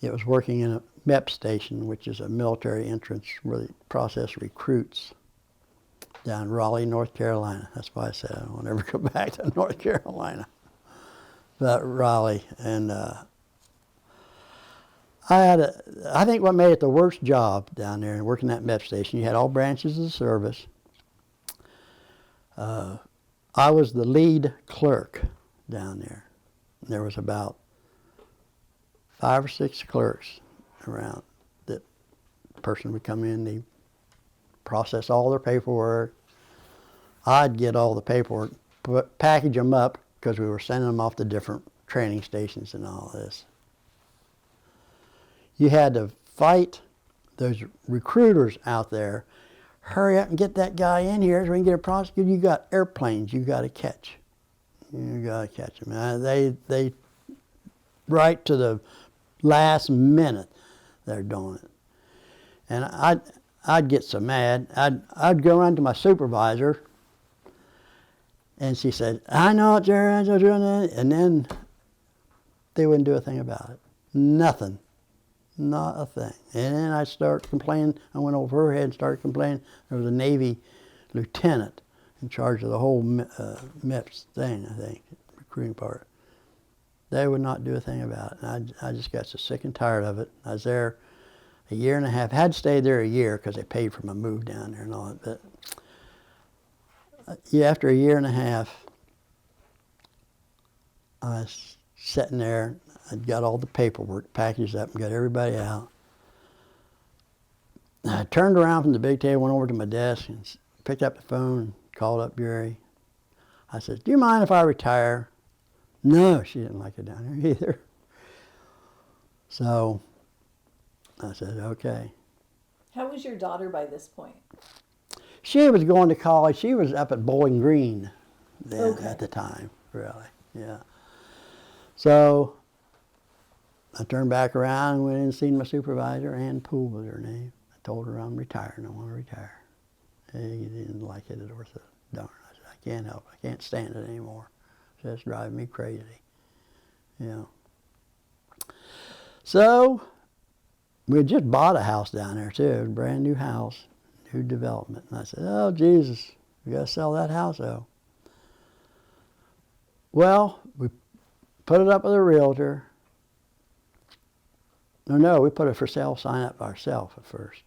It was working in a MEP station, which is a military entrance where they process recruits down in Raleigh, North Carolina. That's why I said I don't ever go back to North Carolina. But Raleigh. And I think what made it the worst job down there, working that MEP station, you had all branches of the service. I was the lead clerk down there. There was about 5 or 6 clerks around. That person would come in, they process all their paperwork. I'd get all the paperwork, package them up, because we were sending them off to different training stations and all this. You had to fight those recruiters out there. Hurry up and get that guy in here so we can get a prosecutor. You got airplanes you got to catch. You got to catch them. They right to the last minute they're doing it. And I'd get so mad. I'd go around to my supervisor, and she said, I know it, Gerald, I'm doing it. And then they wouldn't do a thing about it. Nothing. Not a thing. And then I'd start complaining. I went over her head and started complaining. There was a Navy lieutenant in charge of the whole MEPS thing, I think, recruiting part. They would not do a thing about it. And I just got so sick and tired of it. I was there a year and a half. Had stayed there a year because they paid for my move down there and all that. But yeah, after a year and a half, I was sitting there. I'd got all the paperwork packaged up and got everybody out. I turned around from the big table, went over to my desk, and picked up the phone, and called up Jerry. I said, "Do you mind if I retire?" No, she didn't like it down here either. So I said, okay. How was your daughter by this point? She was going to college. She was up at Bowling Green then at the time, really. Yeah. So I turned back around and went in and seen my supervisor. Ann Poole was her name. I told her I'm retiring. I want to retire. He didn't like it at all. So, darn. I said, I can't help it. I can't stand it anymore. It's driving me crazy. Yeah. So we had just bought a house down there too, a brand new house, new development. And I said, oh Jesus, we got to sell that house though. Well, we put it up with a realtor. No, we put a for sale sign up ourselves at first.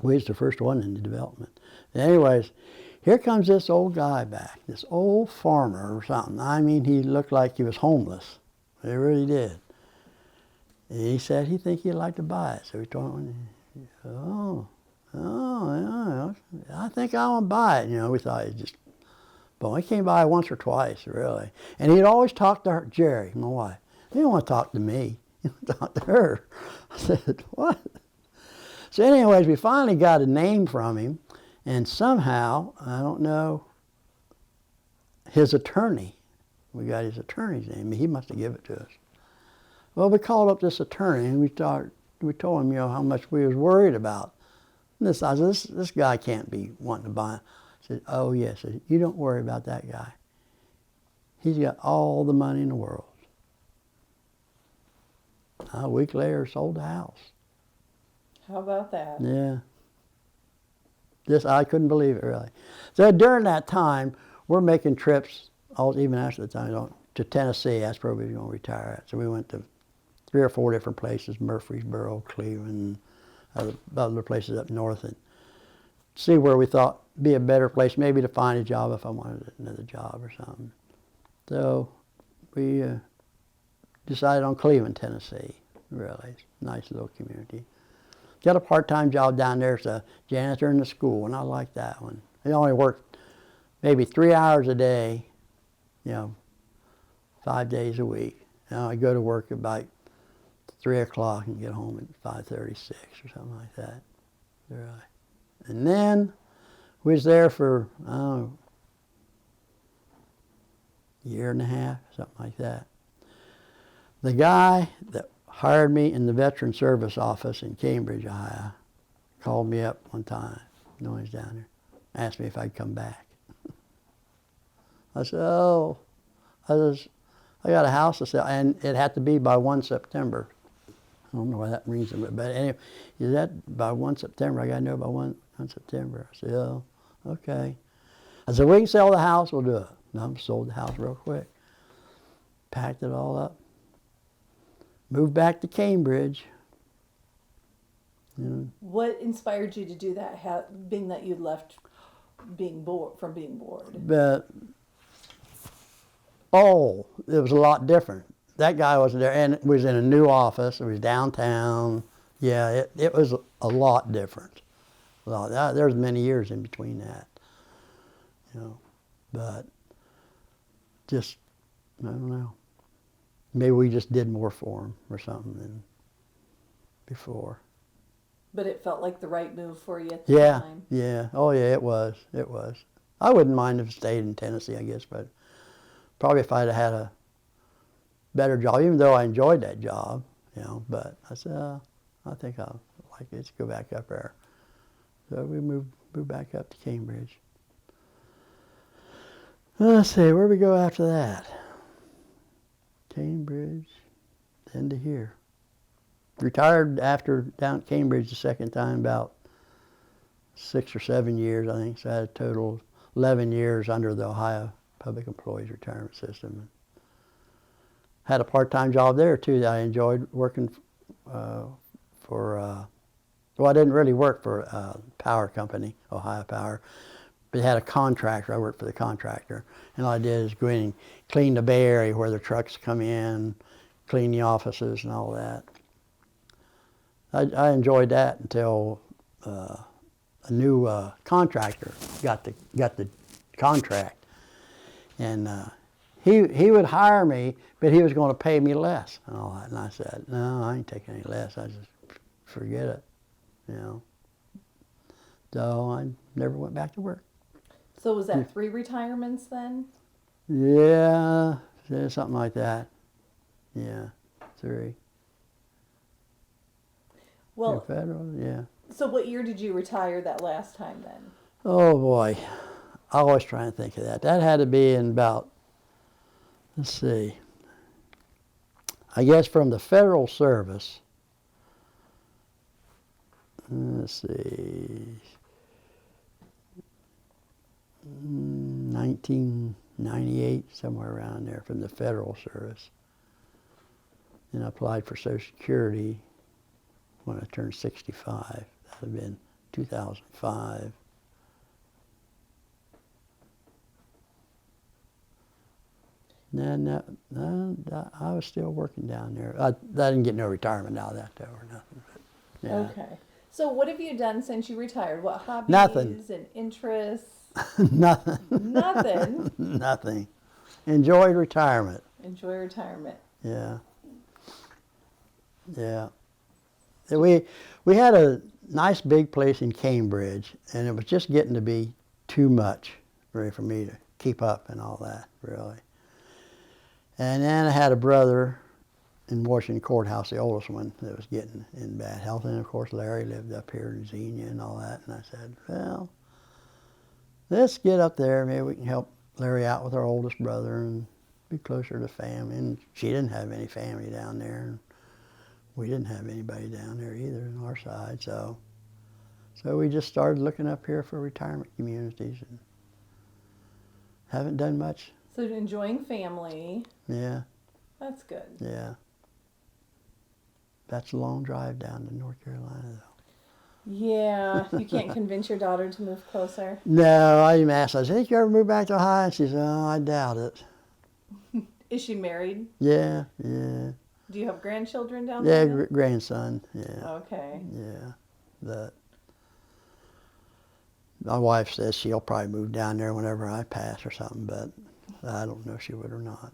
We was the first one in the development. Anyways, here comes this old guy back, this old farmer or something. I mean, he looked like he was homeless. He really did. And he said he think he'd like to buy it. So we told him, yeah, I think I want to buy it. You know, we thought he'd just, but he came by once or twice, really. And he'd always talk to her, Jerry, my wife. He didn't want to talk to me. He wanted to talk to her. I said, what? So anyways, we finally got a name from him. And somehow, I don't know, his attorney, we got his attorney's name. He must have given it to us. Well, we called up this attorney and we told him, you know, how much we was worried about this. I said, this guy can't be wanting to buy it. I said, oh yes. I said, you don't worry about that guy. He's got all the money in the world. A week later, sold the house. How about that? Yeah. I couldn't believe it, really. So during that time, we're making trips, even after the time, to Tennessee. That's where we were going to retire at. So we went to 3 or 4 different places, Murfreesboro, Cleveland, other places up north, and see where we thought would be a better place, maybe to find a job if I wanted another job or something. So we decided on Cleveland, Tennessee, really. Nice little community. Got a part-time job down there as a janitor in the school, and I liked that one. I only worked maybe 3 hours a day, you know, 5 days a week. You know, I go to work at about 3 o'clock and get home at 5:36 or something like that. Really. And then we was there for, I don't know, a year and a half, something like that. The guy that hired me in the Veteran Service office in Cambridge, Ohio, called me up one time, knowing he's down there, asked me if I'd come back. I said, I got a house to sell, and it had to be by 1 September. I don't know why that rings a bit, but anyway, he said, by 1 September, I got to know by 1 September. I said, oh, okay. I said, we can sell the house, we'll do it. And I sold the house real quick. Packed it all up. Moved back to Cambridge. You know. What inspired you to do that, being that you left being bored? But, it was a lot different. That guy was there, and it was in a new office. It was downtown. Yeah, it was a lot different. There's many years in between that, you know. But just, I don't know. Maybe we just did more for him or something than before. But it felt like the right move for you at the time. Yeah. Oh, yeah, it was. It was. I wouldn't mind if I stayed in Tennessee, I guess, but probably if I'd have had a better job, even though I enjoyed that job, you know. But I said, I think I'll like it. Let's go back up there. So we moved back up to Cambridge. Let's see, where we go after that? Cambridge, then to here. Retired after down at Cambridge the second time, about 6 or 7 years, I think. So I had a total of 11 years under the Ohio Public Employees Retirement System. Had a part-time job there too that I enjoyed working for. Well, I didn't really work for a power company, Ohio Power, but it had a contractor. I worked for the contractor, and all I did is go in and clean the Bay Area where the trucks come in, clean the offices and all that. I enjoyed that until a new contractor got the contract, and he would hire me, but he was going to pay me less and all that. And I said, no, I ain't taking any less. I just forget it, you know. So I never went back to work. So was that 3 retirements then? Yeah, something like that. Yeah, 3. Well, Federal, yeah. so what year did you retire that last time then? Oh boy, I always try and think of that. That had to be in about, let's see, I guess from the federal service. Let's see, 1998, somewhere around there, from the federal service. And I applied for Social Security when I turned 65. That would have been 2005. No, I was still working down there. I didn't get no retirement out of that though, or nothing. But, yeah. Okay. So what have you done since you retired? What hobbies Nothing. and interests? Nothing. Nothing. Nothing. Enjoyed retirement. Enjoy retirement. Yeah. Yeah. We had a nice big place in Cambridge, and it was just getting to be too much really for me to keep up and all that, really. And then I had a brother in Washington Courthouse, the oldest one, that was getting in bad health. And of course, Larry lived up here in Xenia and all that. And I said, well, let's get up there. Maybe we can help Larry out with our oldest brother and be closer to family. And she didn't have any family down there. And we didn't have anybody down there either on our side. So we just started looking up here for retirement communities and haven't done much. So enjoying family. Yeah. That's good. Yeah. That's a long drive down to North Carolina, though. Yeah. You can't convince your daughter to move closer? No, I even asked. I said, think you ever move back to Ohio? And she said, oh, I doubt it. Is she married? Yeah, yeah. Do you have grandchildren down Yeah, there? grandson, yeah. Okay. Yeah. My wife says she'll probably move down there whenever I pass or something, but I don't know if she would or not.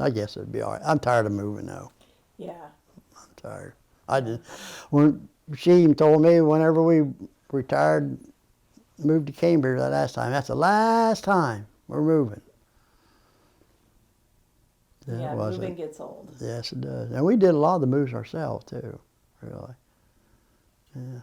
I guess it'd be all right. I'm tired of moving, though. Yeah. I'm tired. When she even told me whenever we retired, moved to Cambridge that last time, that's the last time we're moving. Yeah, moving gets old. Yes, it does. And we did a lot of the moves ourselves, too, really. Yeah.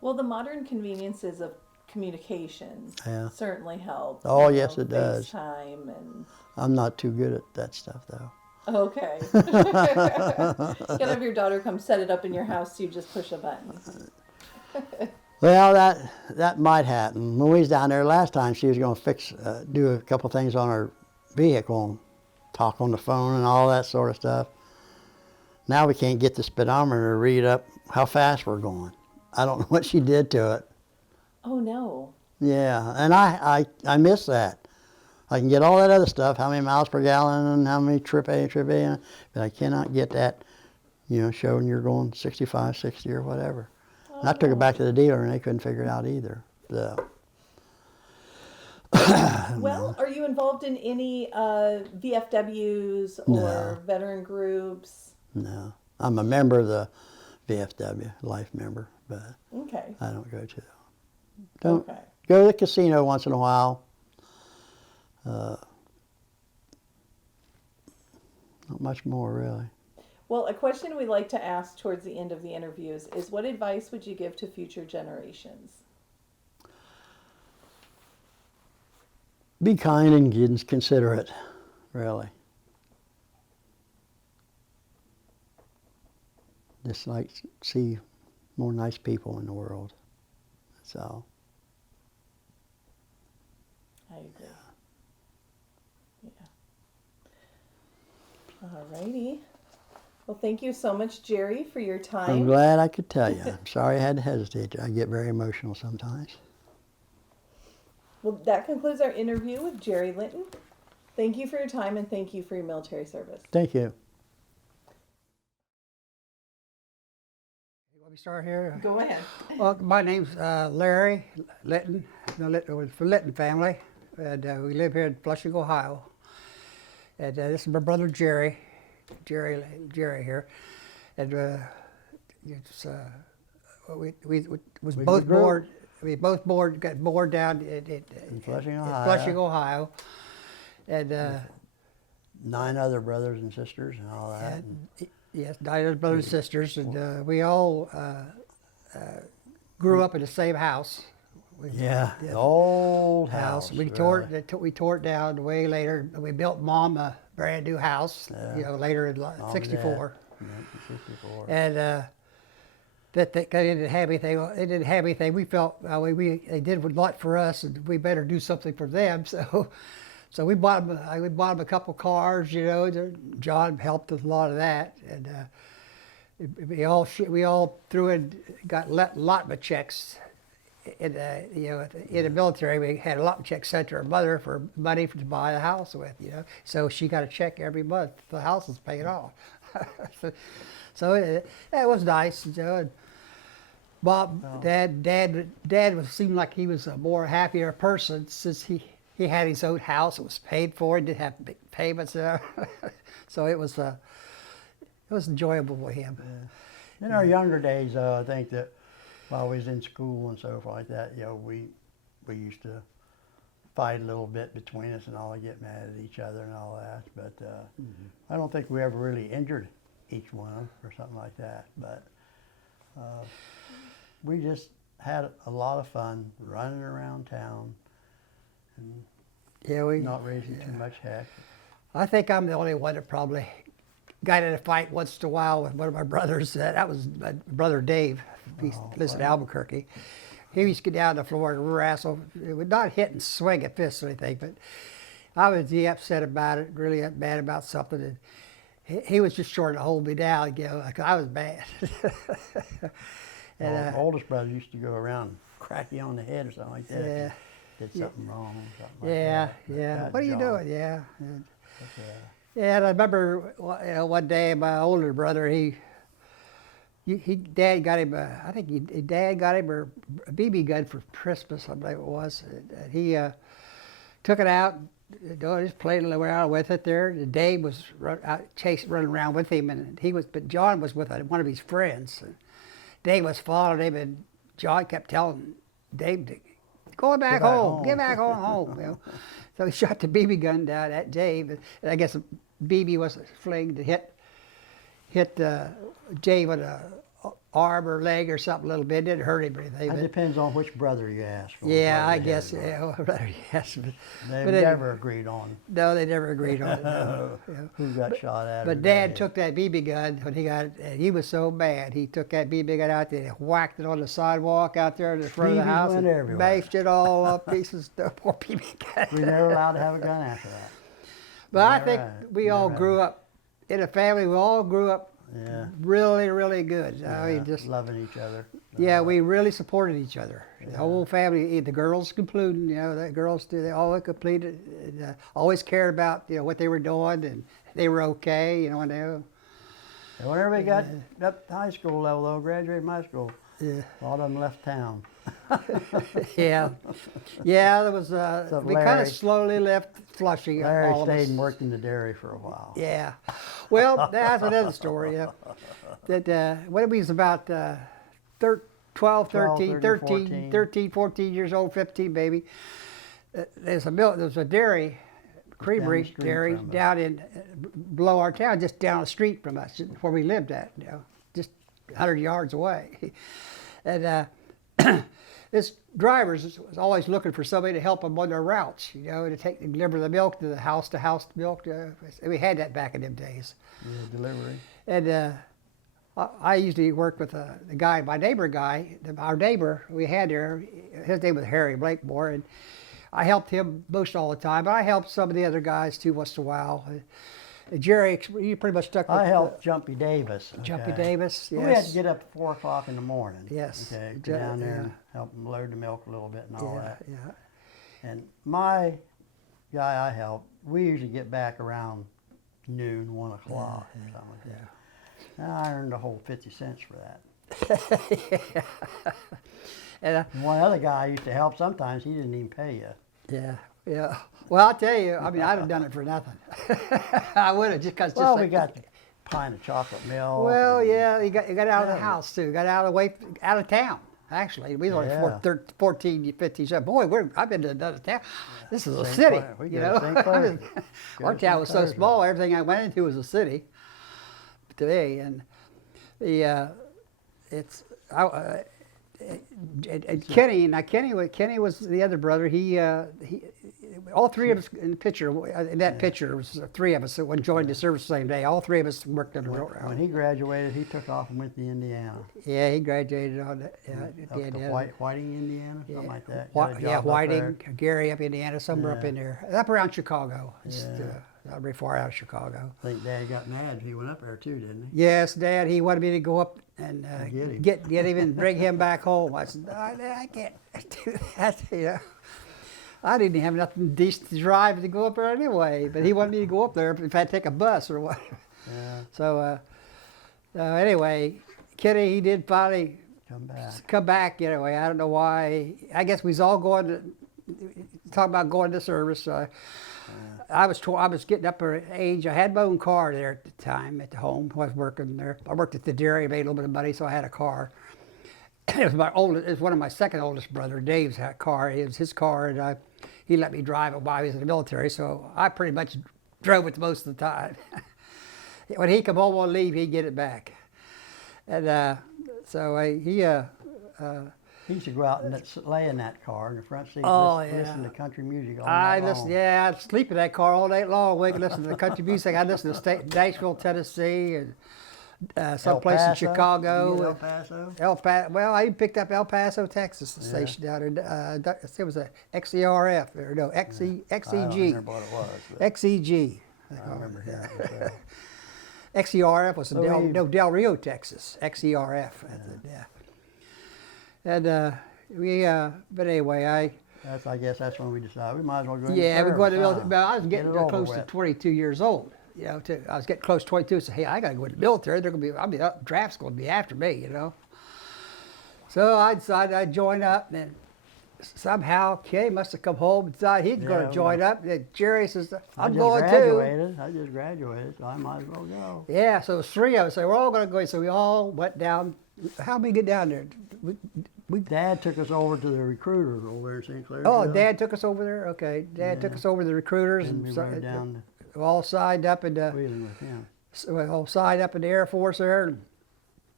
Well, the modern conveniences of communication certainly help. Oh, yes, it does. FaceTime and... I'm not too good at that stuff, though. Okay. You gotta have your daughter come set it up in your house so you just push a button. Well, that might happen. When we was down there last time, she was going to do a couple things on her vehicle, and talk on the phone and all that sort of stuff. Now we can't get the speedometer to read up how fast we're going. I don't know what she did to it. Oh, no. Yeah, and I miss that. I can get all that other stuff, how many miles per gallon and how many trip A, but I cannot get that, showing you're going 65, 60 or whatever. Oh. And I took it back to the dealer and they couldn't figure it out either. So. Well, are you involved in any VFWs or veteran groups? No. I'm a member of the VFW, life member, but okay. I don't go to them. Don't go to the casino once in a while. Not much more, really. Well, a question we like to ask towards the end of the interviews is, what advice would you give to future generations? Be kind and considerate, really. Just like see more nice people in the world. That's all. I agree. Yeah. All righty. Well, thank you so much, Jerry, for your time. I'm glad I could tell you. I'm sorry I had to hesitate. I get very emotional sometimes. Well, that concludes our interview with Jerry Litten. Thank you for your time and thank you for your military service. Thank you. We start here. Go ahead. Well, my name's Larry Litten. We're from Litten family, and we live here in Flushing, Ohio. And this is my brother Jerry here, and we was both bored. We both got bored down in Flushing, Ohio, and 9 other brothers and sisters and all that. yes, 9 other brothers and sisters, and we all grew up in the same house. The old house. We tore it down way later. We built Mom a brand new house. Later in '64. 1964. And that they didn't have anything. They didn't have anything. We felt they did a lot for us, and we better do something for them. So we bought them. We bought them a couple cars. John helped with a lot of that, and we all threw in, got allotment checks. In the military, we had a allotment check sent to our mother for money to buy the house with. So she got a check every month. The house was paid off. so it was nice. And Bob, Dad seemed like he was a more happier person since he had his own house. It was paid for. He didn't have big payments. So it was enjoyable for him. In our younger days, I think that while we was in school and so forth like that, we used to fight a little bit between us and all, get mad at each other and all that. But I don't think we ever really injured each one or something like that. But we just had a lot of fun running around town and not raising too much heck. I think I'm the only one that probably got in a fight once in a while with one of my brothers. That was my brother Dave. He lives in Albuquerque. He used to get down on the floor and wrestle. It would not hit and swing at fists or anything, but I was upset about it, really mad about something. And he was just trying to hold me down, like I was mad. And my oldest brother used to go around and crack you on the head or something like that. Yeah. Did something wrong. Something like that. What are you doing? Yeah. And I remember one day my older brother, Dad got him a BB gun for Christmas, I believe it was. And he took it out, just playing around with it there. And Dave was running around with him, and but John was with one of his friends. And Dave was following him, and John kept telling Dave to go back home, get back on home. So he shot the BB gun down at Dave, and I guess the BB was a fling to hit Dave on the arm or leg or something a little bit. It didn't hurt him or anything. It depends on which brother you ask for. Yeah, I guess. Brother, yes. They never agreed on. No, they never agreed on it. No. Who got shot at? But Dad took that BB gun when he got it, and he was so mad. He took that BB gun out there and whacked it on the sidewalk out there in the front of the house and bashed it all up pieces. The poor BB gun. We were never allowed to have a gun after that. But I think we all grew up in a family. We all grew up really, really good. I mean, just loving each other. Yeah, we really supported each other. The whole family, the girls including, the girls they all completed, always cared about, what they were doing, and they were okay, And whenever we got up to high school level, though, graduated from high school, a lot of them left town. There was, we kind of slowly left Flushing. Larry stayed and worked in the dairy for a while. Yeah. Well, that's another story. That when we was about 12, 13, 14 years old, 15 maybe, there's a dairy, creamery dairy down in below our town, just down the street from us, where we lived at, just 100 yards away. And this driver was always looking for somebody to help them on their routes, to deliver the milk to the house milk. We had that back in them days. Delivery. And I usually worked with the guy, my neighbor guy, our neighbor we had there. His name was Harry Blakemore, and I helped him most all the time. But I helped some of the other guys too once in a while. Jerry, you pretty much stuck with I helped Jumpy Davis. Jumpy Davis, yes. We had to get up at 4 o'clock in the morning. Yes. Okay, go down there and help them load the milk a little bit and all that. Yeah. And my guy I helped, we usually get back around noon, 1 o'clock or something like that. And I earned a whole 50 cents for that. And One other guy used to help sometimes, he didn't even pay you. yeah, yeah. Well, I'll tell you, I mean, I'd have done it for nothing. I would have just because. Well, we got the pint of chocolate milk. Well, and- yeah, you got out of the Yeah. house too. Got out of the way, out of town. Actually, we were Yeah. 14, 15. So, boy, I've been to another town. This is a St. city. Clair. We You go know, to St. Clair. Go our to town St. was so Clairsville. small. Everything I went into was a city. Today, and the it's and Kenny. Now Kenny was the other brother. He all three of us in the picture. In that picture was three of us that joined the service the same day. All three of us worked in the railroad. When he graduated, he took off and went to Indiana. Yeah, he graduated on Up to Whiting, Indiana, something like that. Whi- Got a yeah, job up Whiting, there. Gary up Indiana, somewhere up Yeah. in there. Up around Chicago. It's, Yeah. not very far out of Chicago. I think Dad got mad. He went up there too, didn't he? Yes, Dad, he wanted me to go up and Get him. get him and bring him back home. I said, no, I can't do that, you know. I didn't have nothing decent to drive to go up there anyway, but he wanted me to go up there if I had to take a bus or what. Yeah, So anyway, Kenny, he did finally come back. anyway. I don't know why. I guess we was all going to talk about going to service. I was getting up in age. I had my own car there at the time at the home. I was working there. I worked at the dairy, made a little bit of money, so I had a car. It was it was one of my second oldest brother, Dave's had a car. It was his car, and he let me drive it while he was in the military. So I pretty much drove it most of the time. When he come home on leave, he'd get it back. And so He used to go out and lay in that car in the front seat, Oh, listen yeah. to country music all I night listened, long. yeah, I'd sleep in that car all night long. We could listen to the country music. I'd listen to Nashville, Tennessee, and someplace in El Paso? Chicago. You get El Paso? Well, I even picked up El Paso, Texas, the station down there. It was a XERF, or no, I don't XEG. remember what it was. But XEG. I remember hearing it. So. XERF was in So Del Rio, Texas. XERF. Yeah. And but anyway, I guess that's when we decided we might as well go. yeah, we go to the military. military. But I was Get getting it over close to with. 22 years old. You know, I was getting close to 22. So hey, I got to go to the military. They're gonna be, draft's gonna be after me. You know. So I decided I'd join up, and then somehow Kenny must have come home and decided he's going Yeah, to join up. And Jerry says, I I'm just going too. graduated. I just graduated, so I might as well go. Yeah, so it was three of us. So we're all going to go. So we all went down. How did we get down there? Dad took us over to the recruiters over there in St. Clair. Oh, Dad took us over there? Okay. Dad took Yeah. us over to the recruiters. And we rode down we all signed up in to the, Wheeling with him. we all signed up in the Air Force there. And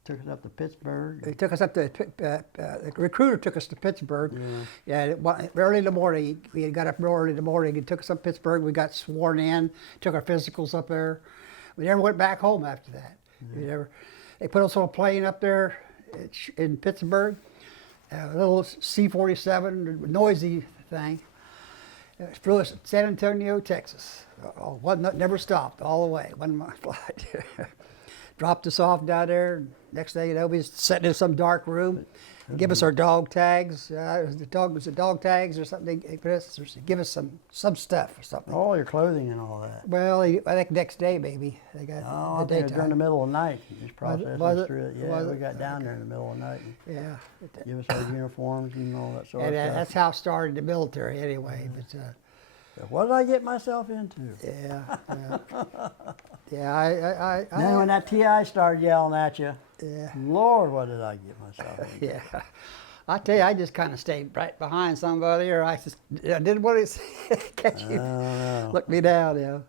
Took us up to Pittsburgh. they took us up to, the recruiter took us to Pittsburgh. Yeah. Early in the morning. We had got up early in the morning. He took us up to Pittsburgh. We got sworn in, took our physicals up there. We never went back home after that. They put us on a plane up there in Pittsburgh, a little C-47, noisy thing. It flew us to San Antonio, Texas. Never stopped all the way, 1 month flight. Dropped us off down there. Next thing you know, we was sitting in some dark room. They give us our dog tags. Was it dog tags or something? They put us, give us some stuff or something. All your clothing and all that. Well, I think next day maybe they got Oh, the I think it was during daytime. the middle of the night. You just processed was us it? through it. Yeah, Was we it? got down there in the middle of the night and Yeah, give us our uniforms and all that sort and of stuff. that's how I started the military anyway. But So what did I get myself into? yeah, Then when that TI started yelling at you, yeah. Lord, what did I get myself into? Yeah, I tell you, I just kind of stayed right behind somebody, or I just didn't want to catch you, know. look me down, you know.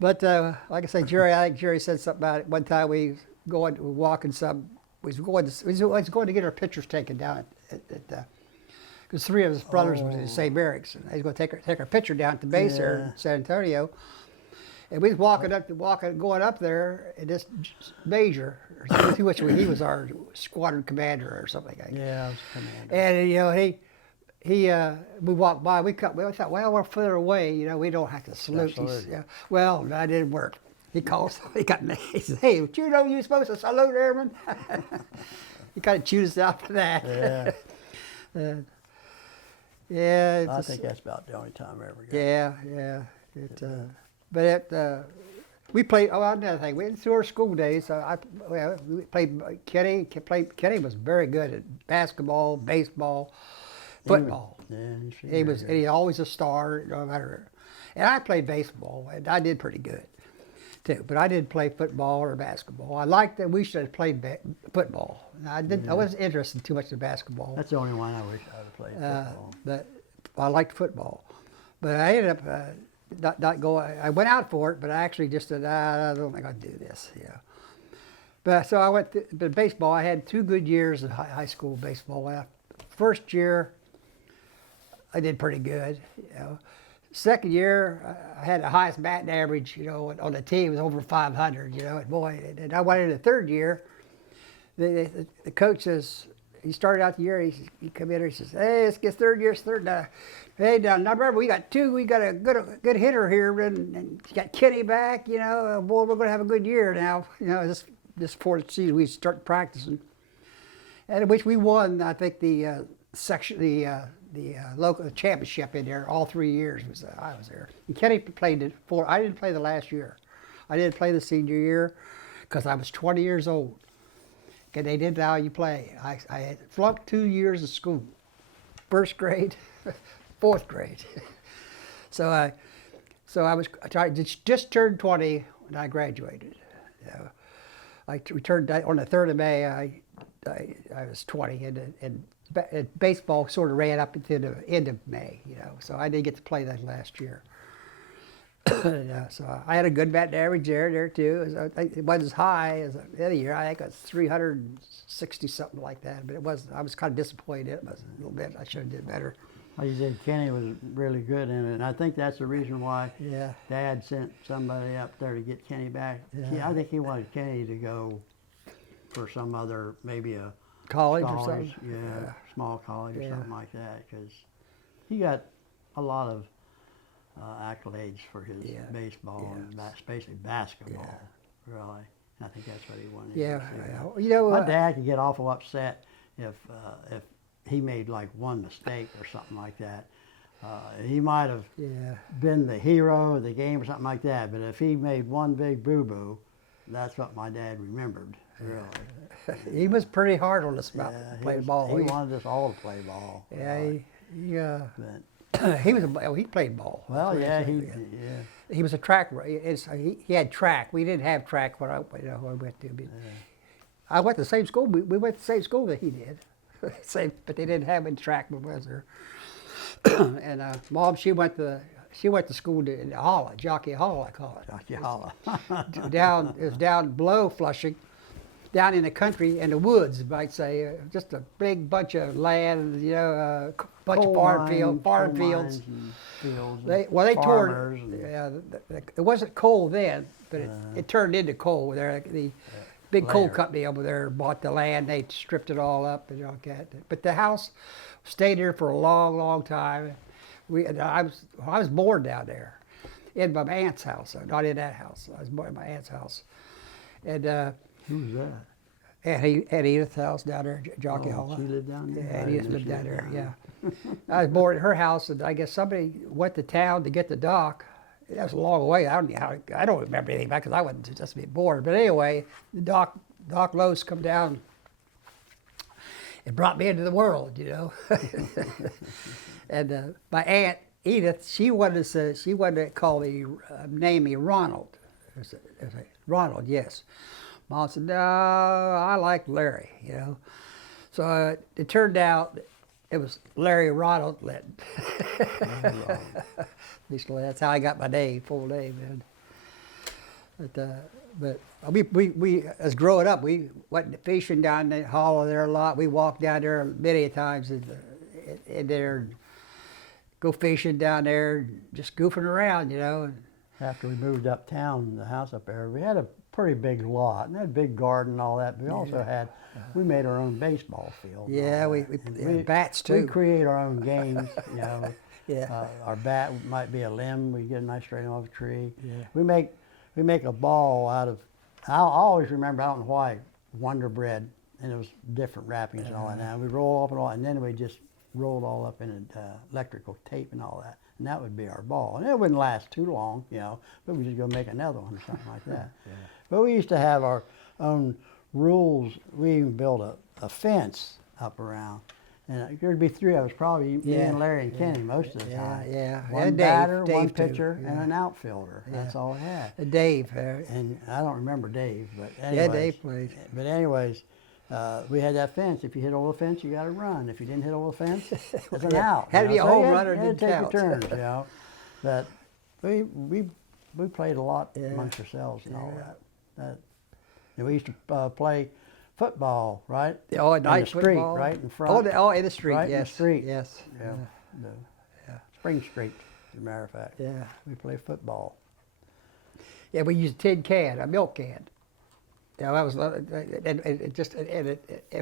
But like I say, I think Jerry said something about it. One time we walking we was going to get our pictures taken down because three of his brothers was in the same barracks, and they was going to take our picture down at the base there in San Antonio. And we was going up there, and this major, which he was our squadron commander or something like that. Yeah, I was commander. And you know, we walked by. We thought, well, we're further away. You know, we don't have to salute. Absolutely. Well, that didn't work. He called. He got me. He said, "Hey, but you know you're supposed to salute airmen." He kind of chewed us out for that. Yeah. Yeah. I think that's about the only time I ever got. Yeah. But We played. Oh, another thing. We through our school days. We played. Kenny was very good at basketball, baseball, football. He was. And he always a star, no matter. And I played baseball, and I did pretty good too. But I didn't play football or basketball. I liked that we should have played football. I didn't. I wasn't interested too much in basketball. That's the only one I wish I would have played football. But I liked football. But I ended up not going. I went out for it, but I actually just said, I don't think I'd do this. Yeah. But so I went to baseball. I had 2 good years of high school baseball. First year, I did pretty good. You know. Second year, I had the highest batting average, you know, on the team. It was over 500, you know. And boy, and I went into the third year. The coach says, he started out the year, he come in here, he says, hey, let's get third year, hey, now remember, we got a good hitter here, and you got Kenny back, you know, boy, we're going to have a good year now, you know, this before the season, we start practicing. And which we won, I think, the local championship in there all 3 years I was there. And Kenny played it I didn't play the last year. I didn't play the senior year because I was 20 years old. And they didn't allow you play. I had flunked 2 years of school, first grade, fourth grade. I just turned 20 when I graduated. You know, I returned on the 3rd of May. I was 20, and baseball sort of ran up until the end of May. You know, so I didn't get to play that last year. So I had a good batting average there too. It wasn't as high as the other year. I think it was 360 something like that. But it was. I was kind of disappointed. It was a little bit. I should have did better. Like you said, Kenny was really good in it, and I think that's the reason why Dad sent somebody up there to get Kenny back. Yeah. I think he wanted Kenny to go for some other, maybe a college or something. Yeah, small college or something like that, because he got a lot of accolades for his baseball and especially basketball, really. I think that's what he wanted. Yeah, to you know, my dad could get awful upset if he made like one mistake or something like that. He might have been the hero of the game or something like that, but if he made one big boo-boo, that's what my dad remembered, really. He was pretty hard on us about playing ball. He wanted us all to play ball. Yeah, But, he played ball. well, He was a track. He had track. We didn't have track when I went to. I went to the same school. We went to the same school that he did. But they didn't have any track when I was there. And Mom, she went to school in the Holla, Jockey Hall, I call it. Jockey Holla. It was down below Flushing, down in the country, in the woods, you might say. Just a big bunch of land, you know, bunch of farm fields. They tore. It wasn't coal then, but it turned into coal there. The big coal company over there bought the land. They stripped it all up and all that. But the house stayed there for a long, long time. I was born down there, in my aunt's house. Not in that house. I was born in my aunt's house, and. Who's that? At Edith's house down there, Jockey Hall. She lived down there? Yeah, Edith lived down there, yeah. I was born at her house, and I guess somebody went to town to get the dock. That was a long way. I don't remember anything about it because I wasn't just being born. But anyway, the Doc Lowe's come down and brought me into the world, you know. And my aunt Edith, she wanted to call me, name me Ronald. Ronald, yes. Mom said, no, I like Larry, you know. So it turned out it was Larry Ronald Litten. That's how I got my name, full name, man. But we as growing up, we went fishing down the hollow there a lot. We walked down there many times in there, and go fishing down there, just goofing around, you know. After we moved uptown, the house up there, we had a pretty big lot and had a big garden and all that. But we also we made our own baseball field. Yeah, we bats too. We create our own games, you know. Our bat might be a limb. We get a nice straight off a tree. Yeah. We make a ball out of. I always remember, I don't know why, Wonder Bread, and it was different wrappings and all that. Now we roll up and all, and then we just rolled all up in electrical tape and all that. and that would be our ball. And it wouldn't last too long, you know, but we just go make another one or something like that. Yeah. But we used to have our own rules. We even built a fence up around. And there'd be three of us, probably me and Larry and Kenny most of the time. Yeah. One And batter, Dave one too. pitcher, Yeah. and an outfielder. That's Yeah. all I had. Dave. And I don't remember Dave, but anyways. Yeah, Dave played. But anyways, we had that fence. If you hit over the fence, you got to run. If you didn't hit over the fence, it was an out. Had to be a So home you run or you had didn't to take count. your turns, you know. But we played a lot amongst ourselves and all that. And we used to play football, right? Oh, in night the street, football. right in front. In the street, Right in the yes. street. Yes. The Spring Street, as a matter of fact. Yeah. We played football. Yeah, we used a tin can, a milk can. Yeah, that was, and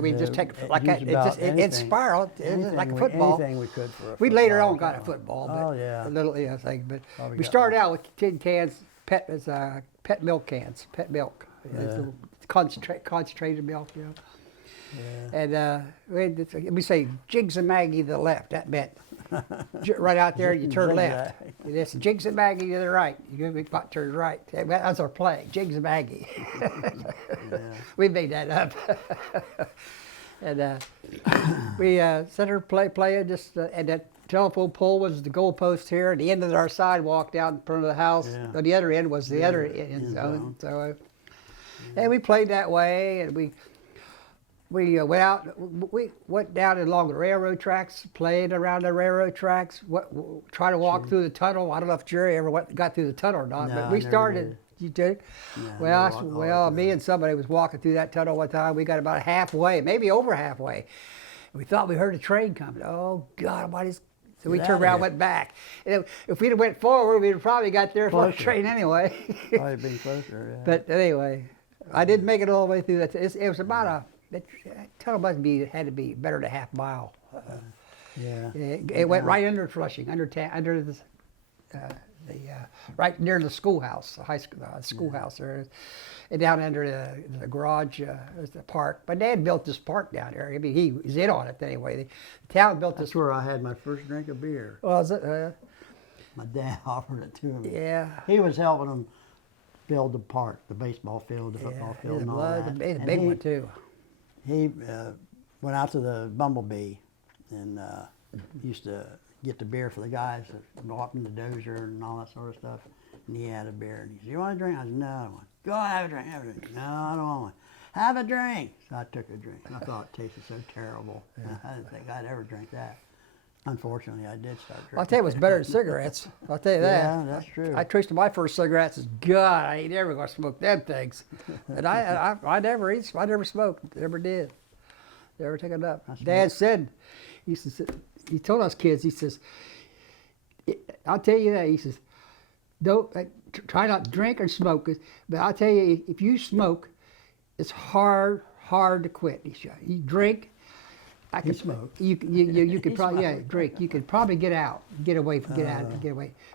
we just take it like that. It spiraled like a football. Anything we could for a We later football on got a game. football, but Oh, yeah. a little thing. But Probably we got started out with tin cans, pet milk cans, pet milk, little concentrated milk, you know. Yeah. And we say Jigs and Maggie to the left. That meant right out there, you turn left. And it's Jigs and Maggie to the right. You got to turn right. That's our play, Jigs and Maggie. We made that up. And we set her playing just, and that telephone pole was the goalpost here, and the end of our sidewalk down in front of the house. Yeah. On the other end was the other end zone. So, and we played that way, and we went out. We went down along the railroad tracks, played around the railroad tracks. Try to walk through the tunnel. I don't know if Jerry ever got through the tunnel or not, No, but I we never started. did. You did? No, Well, me and somebody was walking through that tunnel one time. We got about halfway, maybe over halfway. We thought we heard a train coming. Oh God Almighty! So we Get turned outta around, here. went back. And if we'd have went forward, we'd have probably got there for the Closer. train anyway. Probably been closer, yeah. But anyway, I didn't make it all the way through that. It was about that tunnel had to be better than a half mile. Yeah. It went right under Flushing, under the right near the schoolhouse, the high school schoolhouse there, and down under the garage, the park. My dad built this park down there. I mean, he was in on it anyway. The town built this. That's where I had my first drink of beer. Was it? My dad offered it to me. Yeah. He was helping them build the park, the baseball field, the football field, and all that. It's a And big he- one too. He went out to the Bumblebee and used to get the beer for the guys that go up in the dozer and all that sort of stuff. And he had a beer. And he said, "You want a drink?" I said, "No, I don't want." "Go have a drink, have a drink." "No, I don't want one." "Have a drink." So I took a drink. And I thought it tasted so terrible. I didn't think I'd ever drink that. Unfortunately, I did start drinking. I'll tell you what's better than cigarettes. I'll tell you that. Yeah, that's true. I traced my first cigarettes as God, I ain't never gonna smoke them things. And I never smoked, never did. Never took it up. Dad said, he told us kids, he says, I'll tell you that, he says, don't try not to drink or smoke, but I'll tell you, if you smoke, it's hard to quit. He said, you drink, I can smoke. You could probably drink. You could probably get out, get away.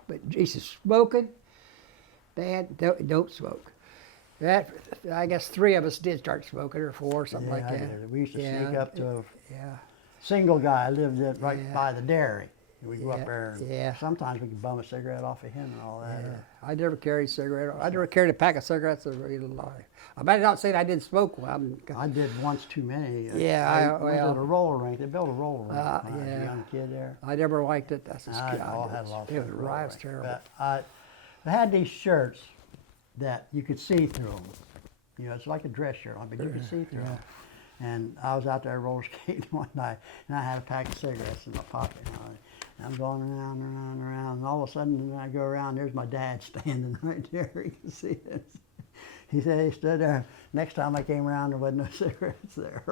But he says smoking, bad. Don't smoke. That I guess 3 of us did start smoking, or 4, something like I that. did. We used to sneak up to a Yeah. single guy lived right Yeah. by the dairy. We'd go Yeah, up there. And yeah. Sometimes we could bum a cigarette off of him and all that. Yeah. I never carried a cigarette. I never carried a pack of cigarettes. I might not say I didn't smoke one. I did once too many. Yeah, was at a roller rink. They built a roller rink when I was yeah. a young kid there. I never liked it. That's just I had a lot of It was fun at the roller rink. terrible. But I had these shirts that you could see through them. You know, it's like a dress shirt, but you could see through them. And I was out there roller skating one night, and I had a pack of cigarettes in my pocket. And I'm going around, and all of a sudden, when I go around, there's my dad standing right there. You can see this. He said he stood there. Next time I came around, there wasn't no cigarettes there.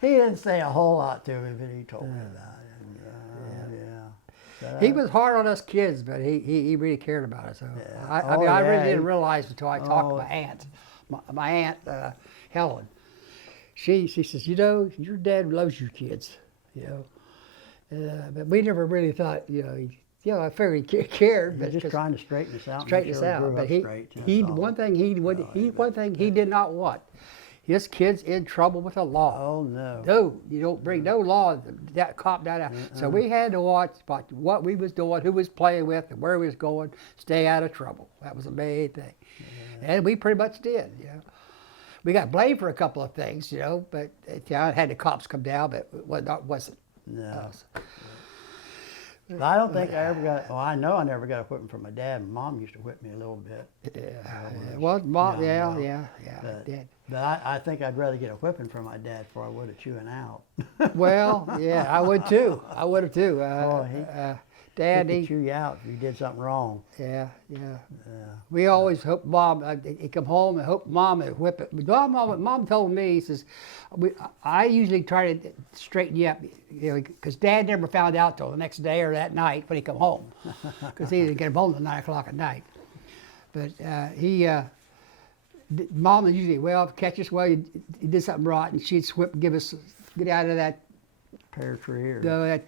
He didn't say a whole lot to me, but he told me about it. He was hard on us kids, but he really cared about us. So Yeah. I really Yeah. didn't realize until I talked to my aunt, my aunt Helen. She says, you know, your dad loves you kids, you know. But we never really thought, I figured he cared, He but was just trying to straighten us out. straighten us out. But one thing he did not want. his kid's in trouble with the law. Oh, no. No, you don't bring no law, that cop down there. So we had to watch about what we was doing, who was playing with, and where we was going, stay out of trouble. That was the main thing. And we pretty much did, you know. We got blamed for a couple of things, you know, but I had the cops come down, but it wasn't No. us. But I don't think I ever got, well, I know I never got a whipping from my dad. My mom used to whip me a little bit. Yeah, well, Mom, young, yeah, But, did. but I think I'd rather get a whipping from my dad before I would a chewing out. Well, yeah, I would too. I would have too. Dad, He'd chew you out if you did something wrong. yeah. We always hope Mom, he'd come home and hope Mom would whip it. But Mom told me, he says, I usually try to straighten you up, you know, because Dad never found out till the next day or that night when he come home, because he didn't get him home till 9 o'clock at night. But Mom would usually, well, catch us, well, you did something rotten, she'd give us, get out of that. Pear tree or That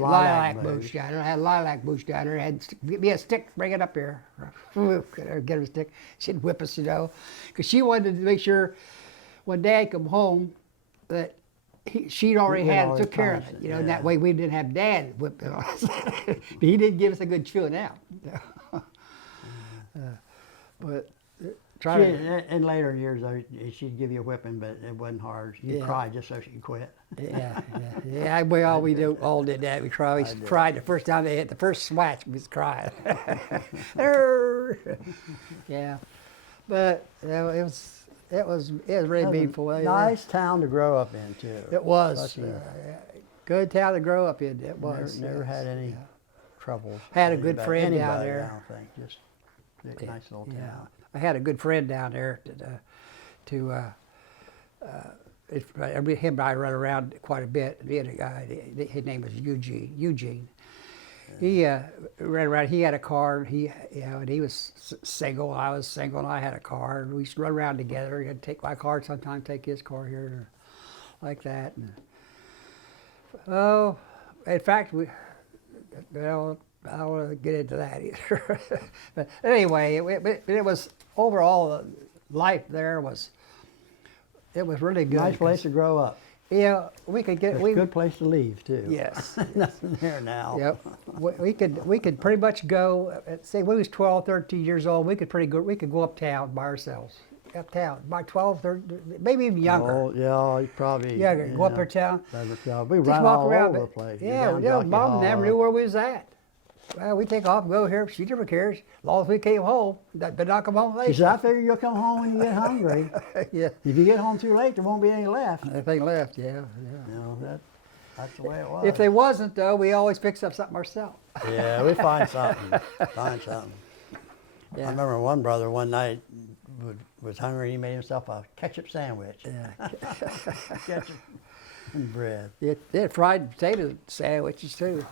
lilac bush down there. I had a lilac bush down there. Give me a stick, bring it up here. Get her a stick. She'd whip us, you know, because she wanted to make sure when Dad come home that she'd already took care of it, you know. And that way we didn't have Dad whipping on us. But he did give us a good chewing out. But in later years, though, she'd give you a whipping, but it wasn't hard. You'd cry just so she could quit. Yeah. We all did that. We cried the first time they hit the first swatch. We was crying. Yeah, but it was really meaningful. Nice town to grow up in too. It was good town to grow up in. It was. Never had any troubles. Had a good friend down Anybody, there. I don't think. Just a nice little town. I had a good friend down there him and I run around quite a bit. We had a guy, his name was Eugene. He ran around. He had a car. And he was single. I was single, and I had a car. And we used to run around together. He'd take my car, sometimes take his car here, like that. And, in fact, I don't want to get into that either. But anyway, it was overall life there was. It was really good. Nice place to grow up. Yeah, we could get. It's a good place to leave too. Yes. Nothing there now. Yep. We could pretty much go. Say we was 12, 13 years old. We could go uptown by ourselves. Uptown by 12, 13, maybe even younger. Oh yeah, you probably. Younger. Go up uptown. We ran all over the place. Yeah, Mom never knew where we was at. Well, we take off and go here. She never cares. As long as we came home, but not come home late. She said, I figure you'll come home when you get hungry. Yeah. If you get home too late, there won't be any left. Anything left, yeah. You know, that's the way it was. If they wasn't, though, we always fix up something ourselves. Yeah, we find something. Yeah. I remember one brother one night was hungry. He made himself a ketchup sandwich. Yeah. Ketchup and bread. They had fried potato sandwiches, too.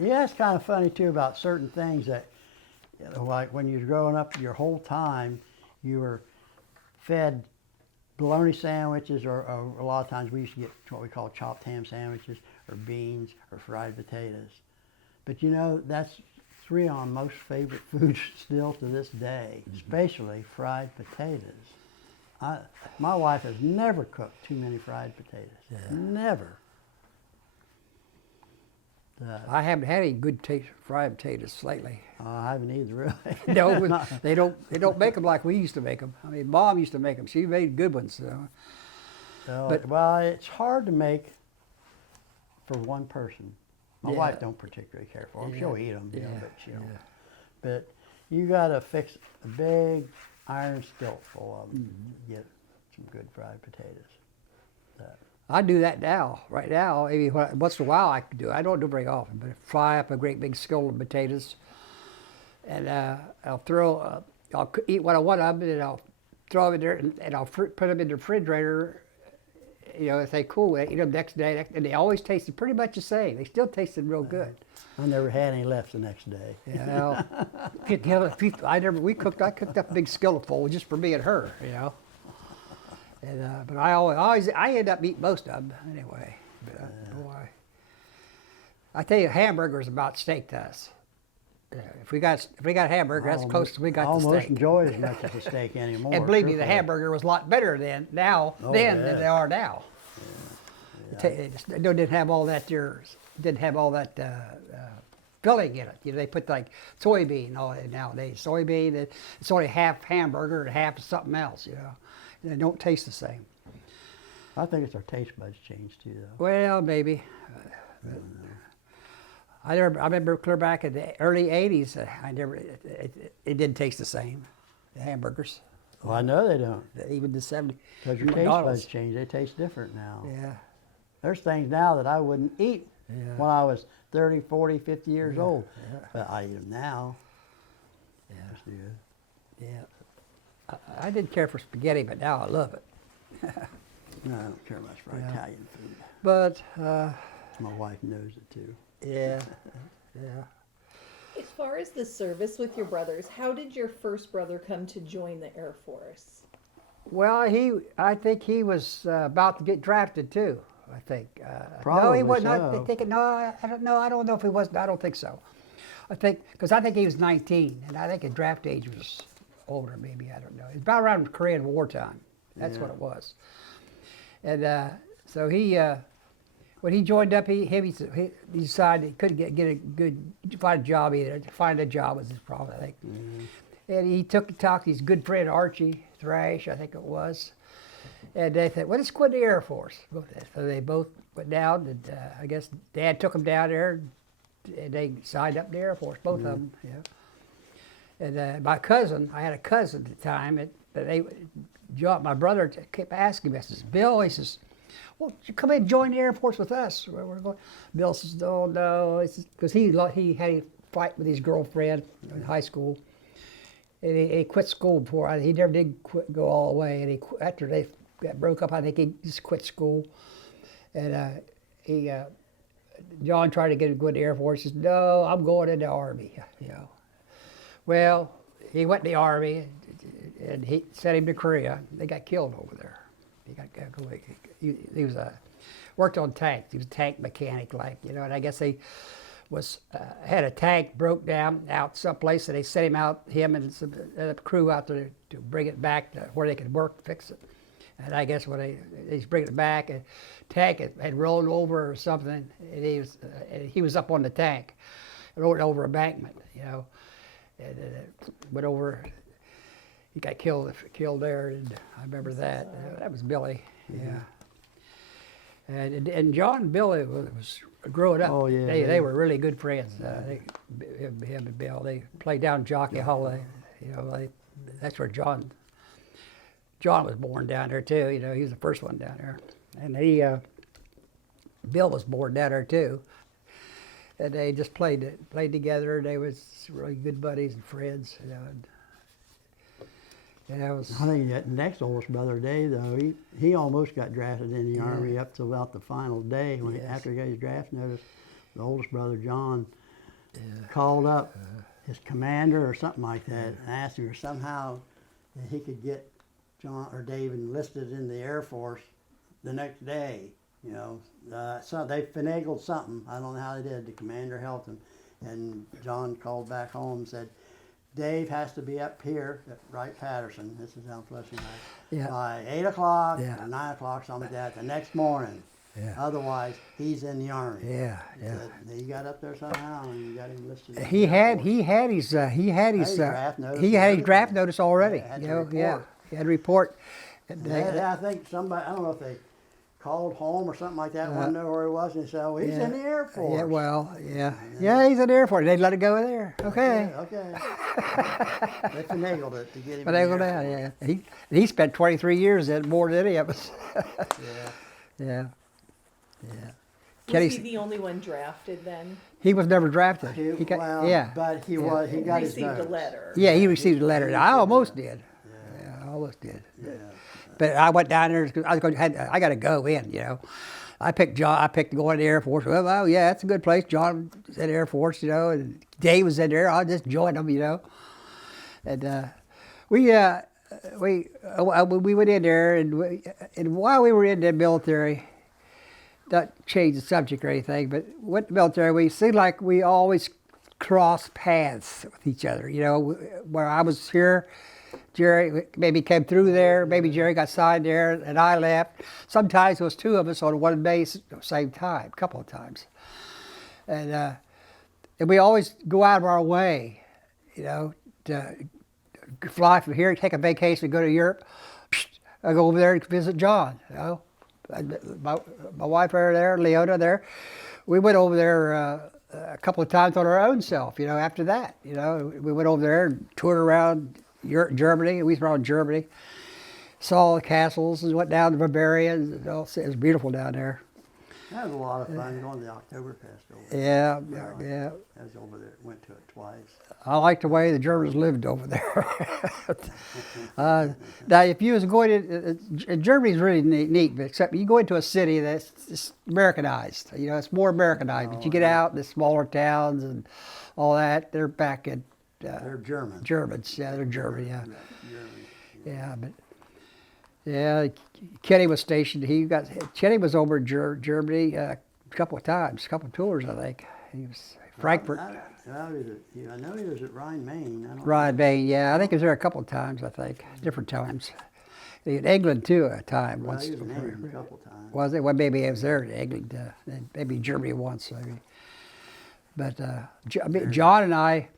Yeah, it's kind of funny, too, about certain things that, you know, like when you were growing up your whole time, you were fed bologna sandwiches, or a lot of times we used to get what we call chopped ham sandwiches, or beans, or fried potatoes. But you know, that's three on most favorite foods still to this day, especially fried potatoes. My wife has never cooked too many fried potatoes. Yeah. Never. I haven't had any good fried potatoes lately. I haven't either, really. No, they don't make them like we used to make them. I mean, Mom used to make them. She made good ones. Well, it's hard to make for one person. My Yeah. wife don't particularly care for them. Yeah. She'll eat them, you know, Yeah. but she don't. Yeah. But you got to fix a big iron skillet full of them to get some good fried potatoes. I do that now. Right now, maybe once in a while I can do it. I don't do it very often, but fry up a great big skillet of potatoes, and I'll eat what I want of them, and I'll throw them in there, and I'll put them in the refrigerator. You know, if they cool, I eat them next day, and they always tasted pretty much the same. They still tasted real good. I never had any left the next day. You know, I cooked up a big skillet full just for me and her. You know. And, but I end up eating most of them anyway. But boy, I tell you, hamburger's about steak to us. If we got a hamburger, that's close as we got I to almost steak. enjoy as much as a steak anymore. And believe me, the truthfully. hamburger was a lot better then Oh, than yeah. they are now. They didn't have all that filling in it. You know, they put like soybean and all that nowadays. Soybean, it's only half hamburger and half something else. You know, and they don't taste the same. I think it's our taste buds changed too, though. Well, maybe. I remember clear back in the early '80s. It didn't taste the same. The hamburgers, Well, I know they don't. even the '70s. Because your taste buds change. They taste different now. Yeah. There's things now that I wouldn't eat Yeah. when I was 30, 40, 50 years old. Yeah. But I eat them now. Yeah. That's good. Yeah. I didn't care for spaghetti, but now I love it. No, I don't care much for Yeah. Italian food. But My wife knows it too. yeah, yeah. As far as the service with your brothers, how did your first brother come to join the Air Force? Well, I think he was about to get drafted too. I think. No, he Probably was not. so. Thinking, no, I don't know. I don't know if he was. I don't think so. I think because I think he was 19, and I think his draft age was older. Maybe I don't know. It's about around Korean War time. That's what it was. And so he, when he joined up, he decided he couldn't get a good find a job either. To find a job was his problem, I think. And he talked to his good friend Archie Thrash, I think it was. And they said, well, let's go to the Air Force. So they both went down, and I guess Dad took them down there, and they signed up in the Air Force, both of them. Yeah. And my cousin, I had a cousin at the time, my brother kept asking me, I says, Bill, he says, well, you come in and join the Air Force with us. We're going. Bill says, oh, no, because he had a fight with his girlfriend in high school. And he quit school before. He never did go all the way. And after they got broke up, I think he just quit school. And John tried to get him to go to the Air Force. He says, no, I'm going in the Army. You know. Well, he went in the Army, and he sent him to Korea. They got killed over there. He was worked on tanks. He was a tank mechanic, and I guess he had a tank broke down out someplace, and they sent him and a crew out there to bring it back to where they could fix it. And I guess when he's bringing it back, a tank had rolled over or something, and he was up on the tank, rolled over an embankment, and went over. He got killed there, and I remember that. That was Billy, yeah. And John and Billy was growing up. Oh, yeah, They were really good friends. Him and Bill, they played down Jockey Hall. That's where John was born down there too. He was the first one down there, and Bill was born down there too. And they just played together. They was really good buddies and friends. I think that next oldest brother, Dave, though, he almost got drafted in the Army up to about the final day. After he got his draft notice, the oldest brother, John, called up his commander or something like that and asked him if somehow that he could get John or Dave enlisted in the Air Force the next day. So they finagled something. I don't know how they did. The commander helped him. And John called back home and said, Dave has to be up here at Wright Patterson. This is down Flushing by 8 o'clock or 9 o'clock, something like that, the next morning. Yeah. Otherwise, he's in the Army. Yeah. He got up there somehow, and you got him listed. He had his draft notice already. He had a report. I think somebody, I don't know if they called home or something like that, wanted to know where he was, and they said, well, he's in the Air Force. Yeah, he's in the Air Force. They'd let it go there. Okay. They finagled it to get him Finagled out, yeah. He spent 23 years in more than any of us. Yeah. Was he the only one drafted then? He was never drafted. But he got his Received a notice. letter. Yeah, he received a letter. I almost did. I almost did. Yeah. But I went down there because I got to go in, I picked going to the Air Force. Well, yeah, that's a good place. John was in the Air Force, and Dave was in there. I just joined them, And we went in there, and while we were in the military, not change the subject or anything, but went to the military, we seemed like we always cross paths with each other. You know, where I was here, Jerry maybe came through there, maybe Jerry got signed there, and I left. Sometimes there was two of us on one base at the same time, a couple of times. And we always go out of our way, you know, to fly from here, take a vacation, go to Europe. I go over there and visit John, you know. My wife over there, Leona there. We went over there a couple of times on our own self, you know, after that. You know, we went over there and toured around Germany. We were around Germany. Saw the castles and went down to Bavaria. And it was beautiful down there. That was a lot of fun going to the Oktoberfest over there. Yeah, Really. yeah. I was over there, went to it twice. I like the way the Germans lived over there. Now, if you was going to, Germany's really neat, but except you go into a city that's just Americanized. You know, it's more Americanized. But you get out in the smaller towns and all that, they're back in. They're German. Germans, yeah, they're German, yeah. German. Yeah, but yeah, Kenny was stationed. Kenny was over in Germany a couple of times, a couple of tours, I think. He was Frankfurt. I know he was at Rhine, Maine. Rhine, Maine, yeah. I think he was there a couple of times, I think, different times. In England, too, a time. Well, once. he was in England a couple times. Was it? Well, maybe he was there in England, maybe Germany once, maybe. But John and I,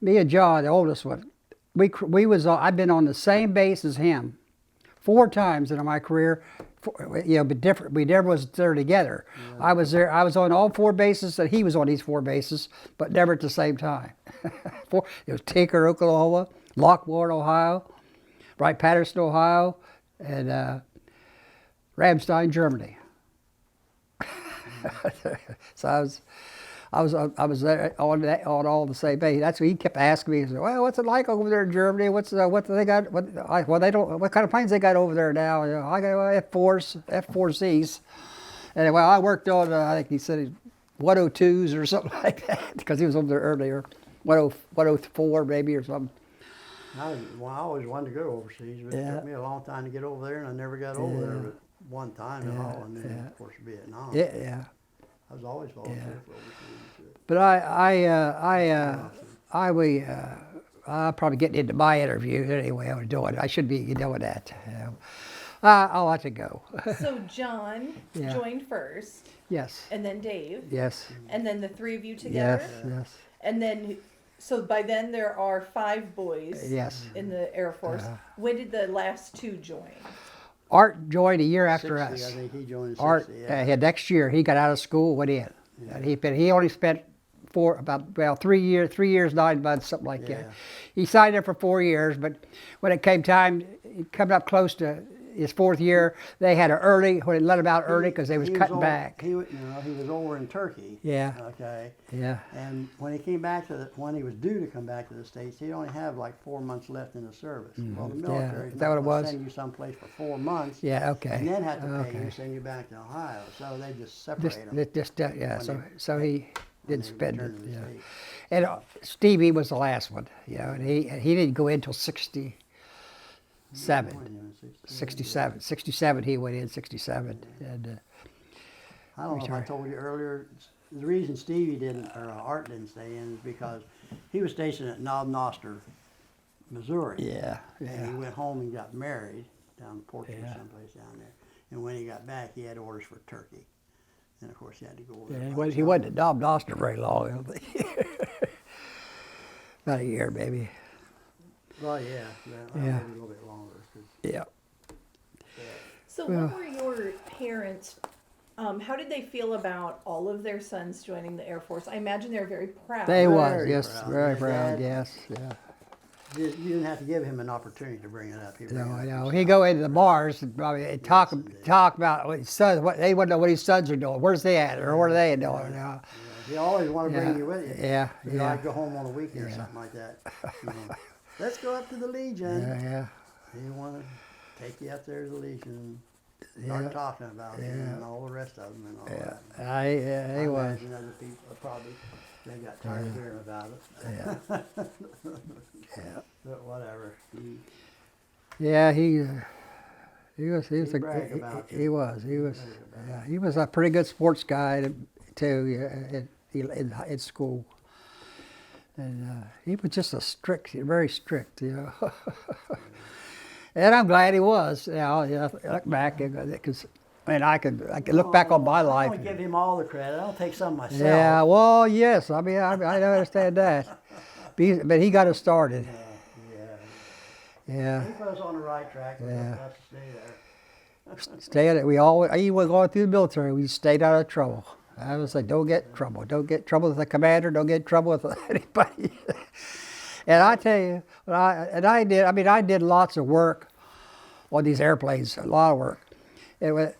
me and John, the oldest one, I've been on the same base as him 4 times in my career, you know, but different. We never was there together. Yeah. I was there. I was on all 4 bases, and he was on these 4 bases, but never at the same time. It was Tinker, Oklahoma, Lockport, Ohio, Wright, Patterson, Ohio, and Ramstein, Germany. So I was there on all the same base. That's what he kept asking me. He said, "Well, what's it like over there in Germany? What do they got? What kind of planes they got over there now?" You know, I go F-4Cs, and well, I worked on I think he said 102s or something like that because he was over there earlier, 104 maybe or something. I always wanted to go overseas, but it took me a long time to get over there, and I never got over there but one time in Holland, and then of course Vietnam. Yeah. I was always volunteer for overseas. But I'm probably getting into my interview anyway. I was doing. I should be doing that. You know. I'll let it go. So John joined first. Yes. And then Dave. Yes. And then the 3 of you together. Yes. And then, so by then there are 5 boys. Yes. In the Air Force. When did the last 2 join? Art joined a year after 60, us. I think he joined 60, Art, next year he got out of school, went in. Yeah. And he only spent 3 years, 9 months, something like that. He signed up for 4 years, but when it came time, coming up close to his 4th year, they had when they let him out early because they was cutting back. He was over in Turkey. Yeah. Okay. Yeah. And when he came back when he was due to come back to the States, he only had like 4 months left in the service. Mm-hmm. Well, the military is that what it was? Send you someplace for 4 months. Yeah. Okay. And then have to pay you and send you back to Ohio. So they just separate him. So he didn't spend it. Yeah. And Stevie was the last one, you know, and he didn't go in until 67. 67 he went in, 67. And, I don't know if I told you earlier, the reason Stevie Art didn't stay in is because he was stationed at Knob Noster, Missouri. Yeah. And he went home and got married down in Portugal, someplace down there. And when he got back, he had orders for Turkey. And of course, he had to go over there. He wasn't at Knob Noster very long, I don't think. About a year, maybe. Well, maybe a little bit longer. Yeah. So what were your parents, how did they feel about all of their sons joining the Air Force? I imagine they were very proud. They was, Very yes, proud. very His proud, dad- yes, yeah. You didn't have to give him an opportunity to bring it up. I know. He'd go into the bars and probably talk about what his sons. They wouldn't know what his sons are doing. Where's they at, or what are they doing? You know? He always want to bring you with you. Yeah. You know, I'd go home on a weekend or something like that. You know, let's go up to the Legion. Yeah. He want to take you up there to the Legion, start talking about it, and all the rest of them and all that. He was. Imagine other people probably they got tired of hearing about it. But whatever. He was a pretty good sports guy too in school. And he was just very strict, you know. And I'm glad he was. You know, I look back, because I could look back on my I life. don't give him all the credit. I'll take some myself. Yeah, well, yes. I mean, I understand that. But he got us started. Yeah. He put us on the right track. We Yeah. just have to stay there. Stay at it. Even going through the military, we stayed out of trouble. I was like, don't get in trouble. Don't get in trouble with the commander. Don't get in trouble with anybody. And I tell you, I did lots of work on these airplanes, a lot of work. Where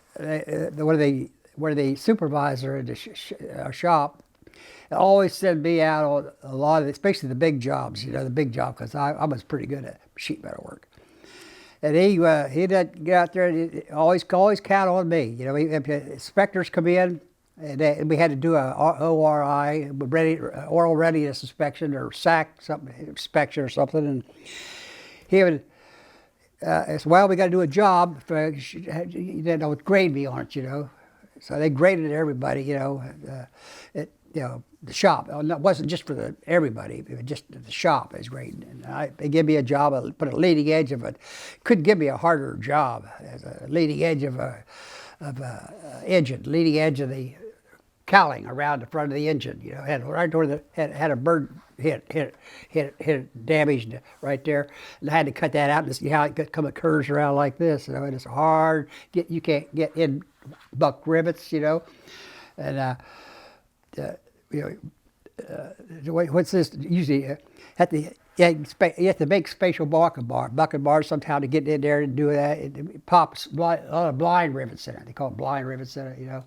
the supervisor in the our shop always sent me out on a lot of, especially the big jobs, because I was pretty good at sheet metal work. And he'd get out there and he'd always count on me. You know, inspectors come in, and we had to do a ORI, oral readiness inspection, or SAC inspection or something, and he would. Well, we got to do a job. They would grade me on it, you know. So they graded everybody, you know. The shop. It wasn't just for everybody. It was just the shop is grading. And they give me a job, put a leading edge of it. Couldn't give me a harder job as a leading edge of a engine, leading edge of the cowling around the front of the engine. You know, had right where had a bird hit damaged right there, and I had to cut that out and see how it curves around like this. You know, and it's hard. You can't get in buck rivets. You know, and what's this? Usually, you have to make spatial bucking bars sometime to get in there and do that. It pops a lot of blind rivets in it. They call it blind rivets in it. You know.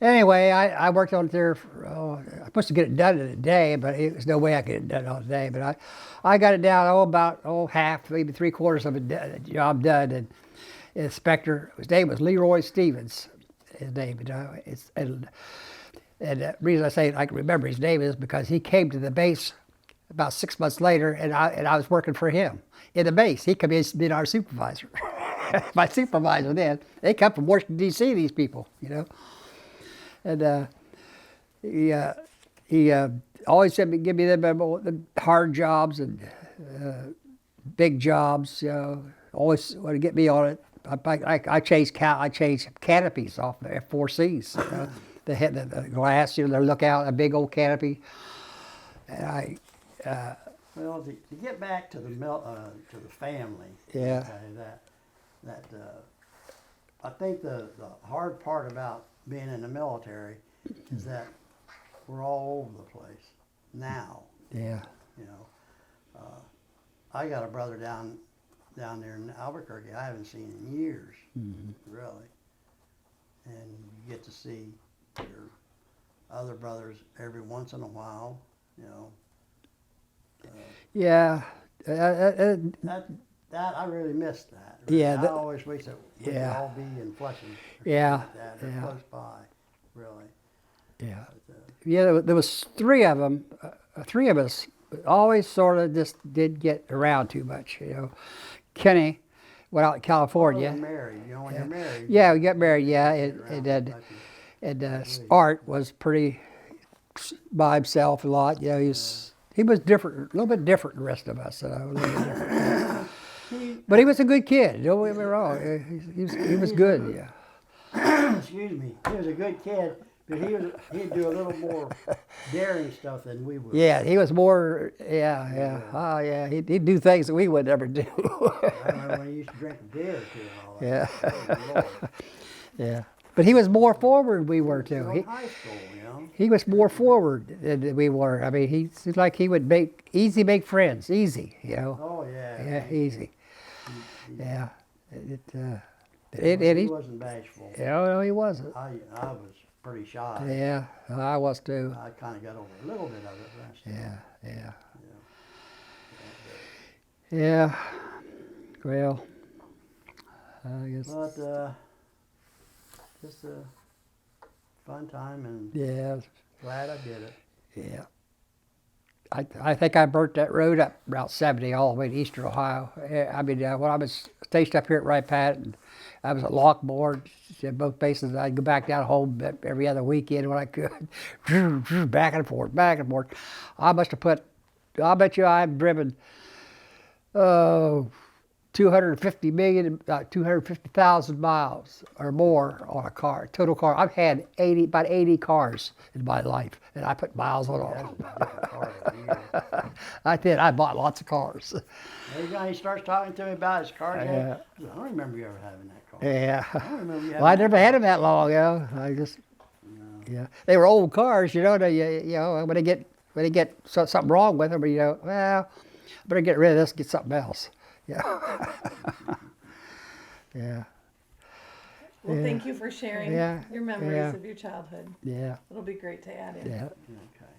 Anyway, I worked on it there. I was supposed to get it done in a day, but there's no way I could get it done all day. But I got it down about half, maybe 3/4 of a job done. And the inspector, his name was Leroy Stevens. His name, you know. And the reason I say I can remember his name is because he came to the base about 6 months later, and I was working for him in the base. He came in to be our supervisor, my supervisor then. They come from Washington D.C. These people, you know. And he always said, give me the hard jobs and big jobs. You know, always wanted to get me on it. I changed canopies off the F4Cs. You know, the glass, you know, the lookout, a big old canopy. And well, to get back to the family. Yeah. I think the hard part about being in the military is that we're all over the place now. Yeah. You know, I got a brother down there in Albuquerque I haven't seen in years, really. And you get to see your other brothers every once in a while, you know. Yeah. That I really missed that. Really. Yeah. I always wish that we could all be in Flushing. Yeah. Like that, or close by, really. Yeah. But, Yeah, there was three of them. Three of us always sort of just did get around too much, you know. Kenny went out to California. You're married, you know, when you're married. Yeah, we got married, yeah. And Art was pretty by himself a lot. You know, he was different, a little bit different than the rest of us. A little bit different. But he was a good kid, don't get me wrong. He was good, yeah. Excuse me. He was a good kid, but he'd do a little more daring stuff than we would. Yeah, he was more, yeah. Oh, yeah, he'd do things that we would never do. I remember when he used to drink a beer or two and all that. Yeah. Yeah. But he was more forward than we were, too. In high school, you know. He was more forward than we were. I mean, he seemed like he would make friends, easy, you know. Oh, yeah. Yeah, easy. Yeah. He wasn't bashful. No, he wasn't. I was pretty shy. Yeah, I was too. I kind of got over a little bit of it. But Yeah. Well, I guess. But just a fun time, and Yeah. glad I did it. Yeah. I think I burnt that road up Route 70 all the way to Eastern Ohio. I mean, when I was stationed up here at Wright, and I was at Lockboard at both bases. I'd go back down home every other weekend when I could, back and forth, back and forth. I must have put, I bet you I've driven 250,000 miles or more on a car, total car. I've had about 80 cars in my life, and I put miles on all of them. I did. I bought lots of cars. Every time he starts talking to me about his car, Yeah. I don't remember you ever having that car. Yeah. I don't remember you having Well, I that never had them that long, I just, yeah. They were old cars, you know. When they get something wrong with them, well, I better get rid of this and get something else. Yeah. Yeah. Well, Yeah. thank you for sharing Yeah. your memories Yeah. of your childhood. Yeah. It'll be great to add in. Yeah. Okay.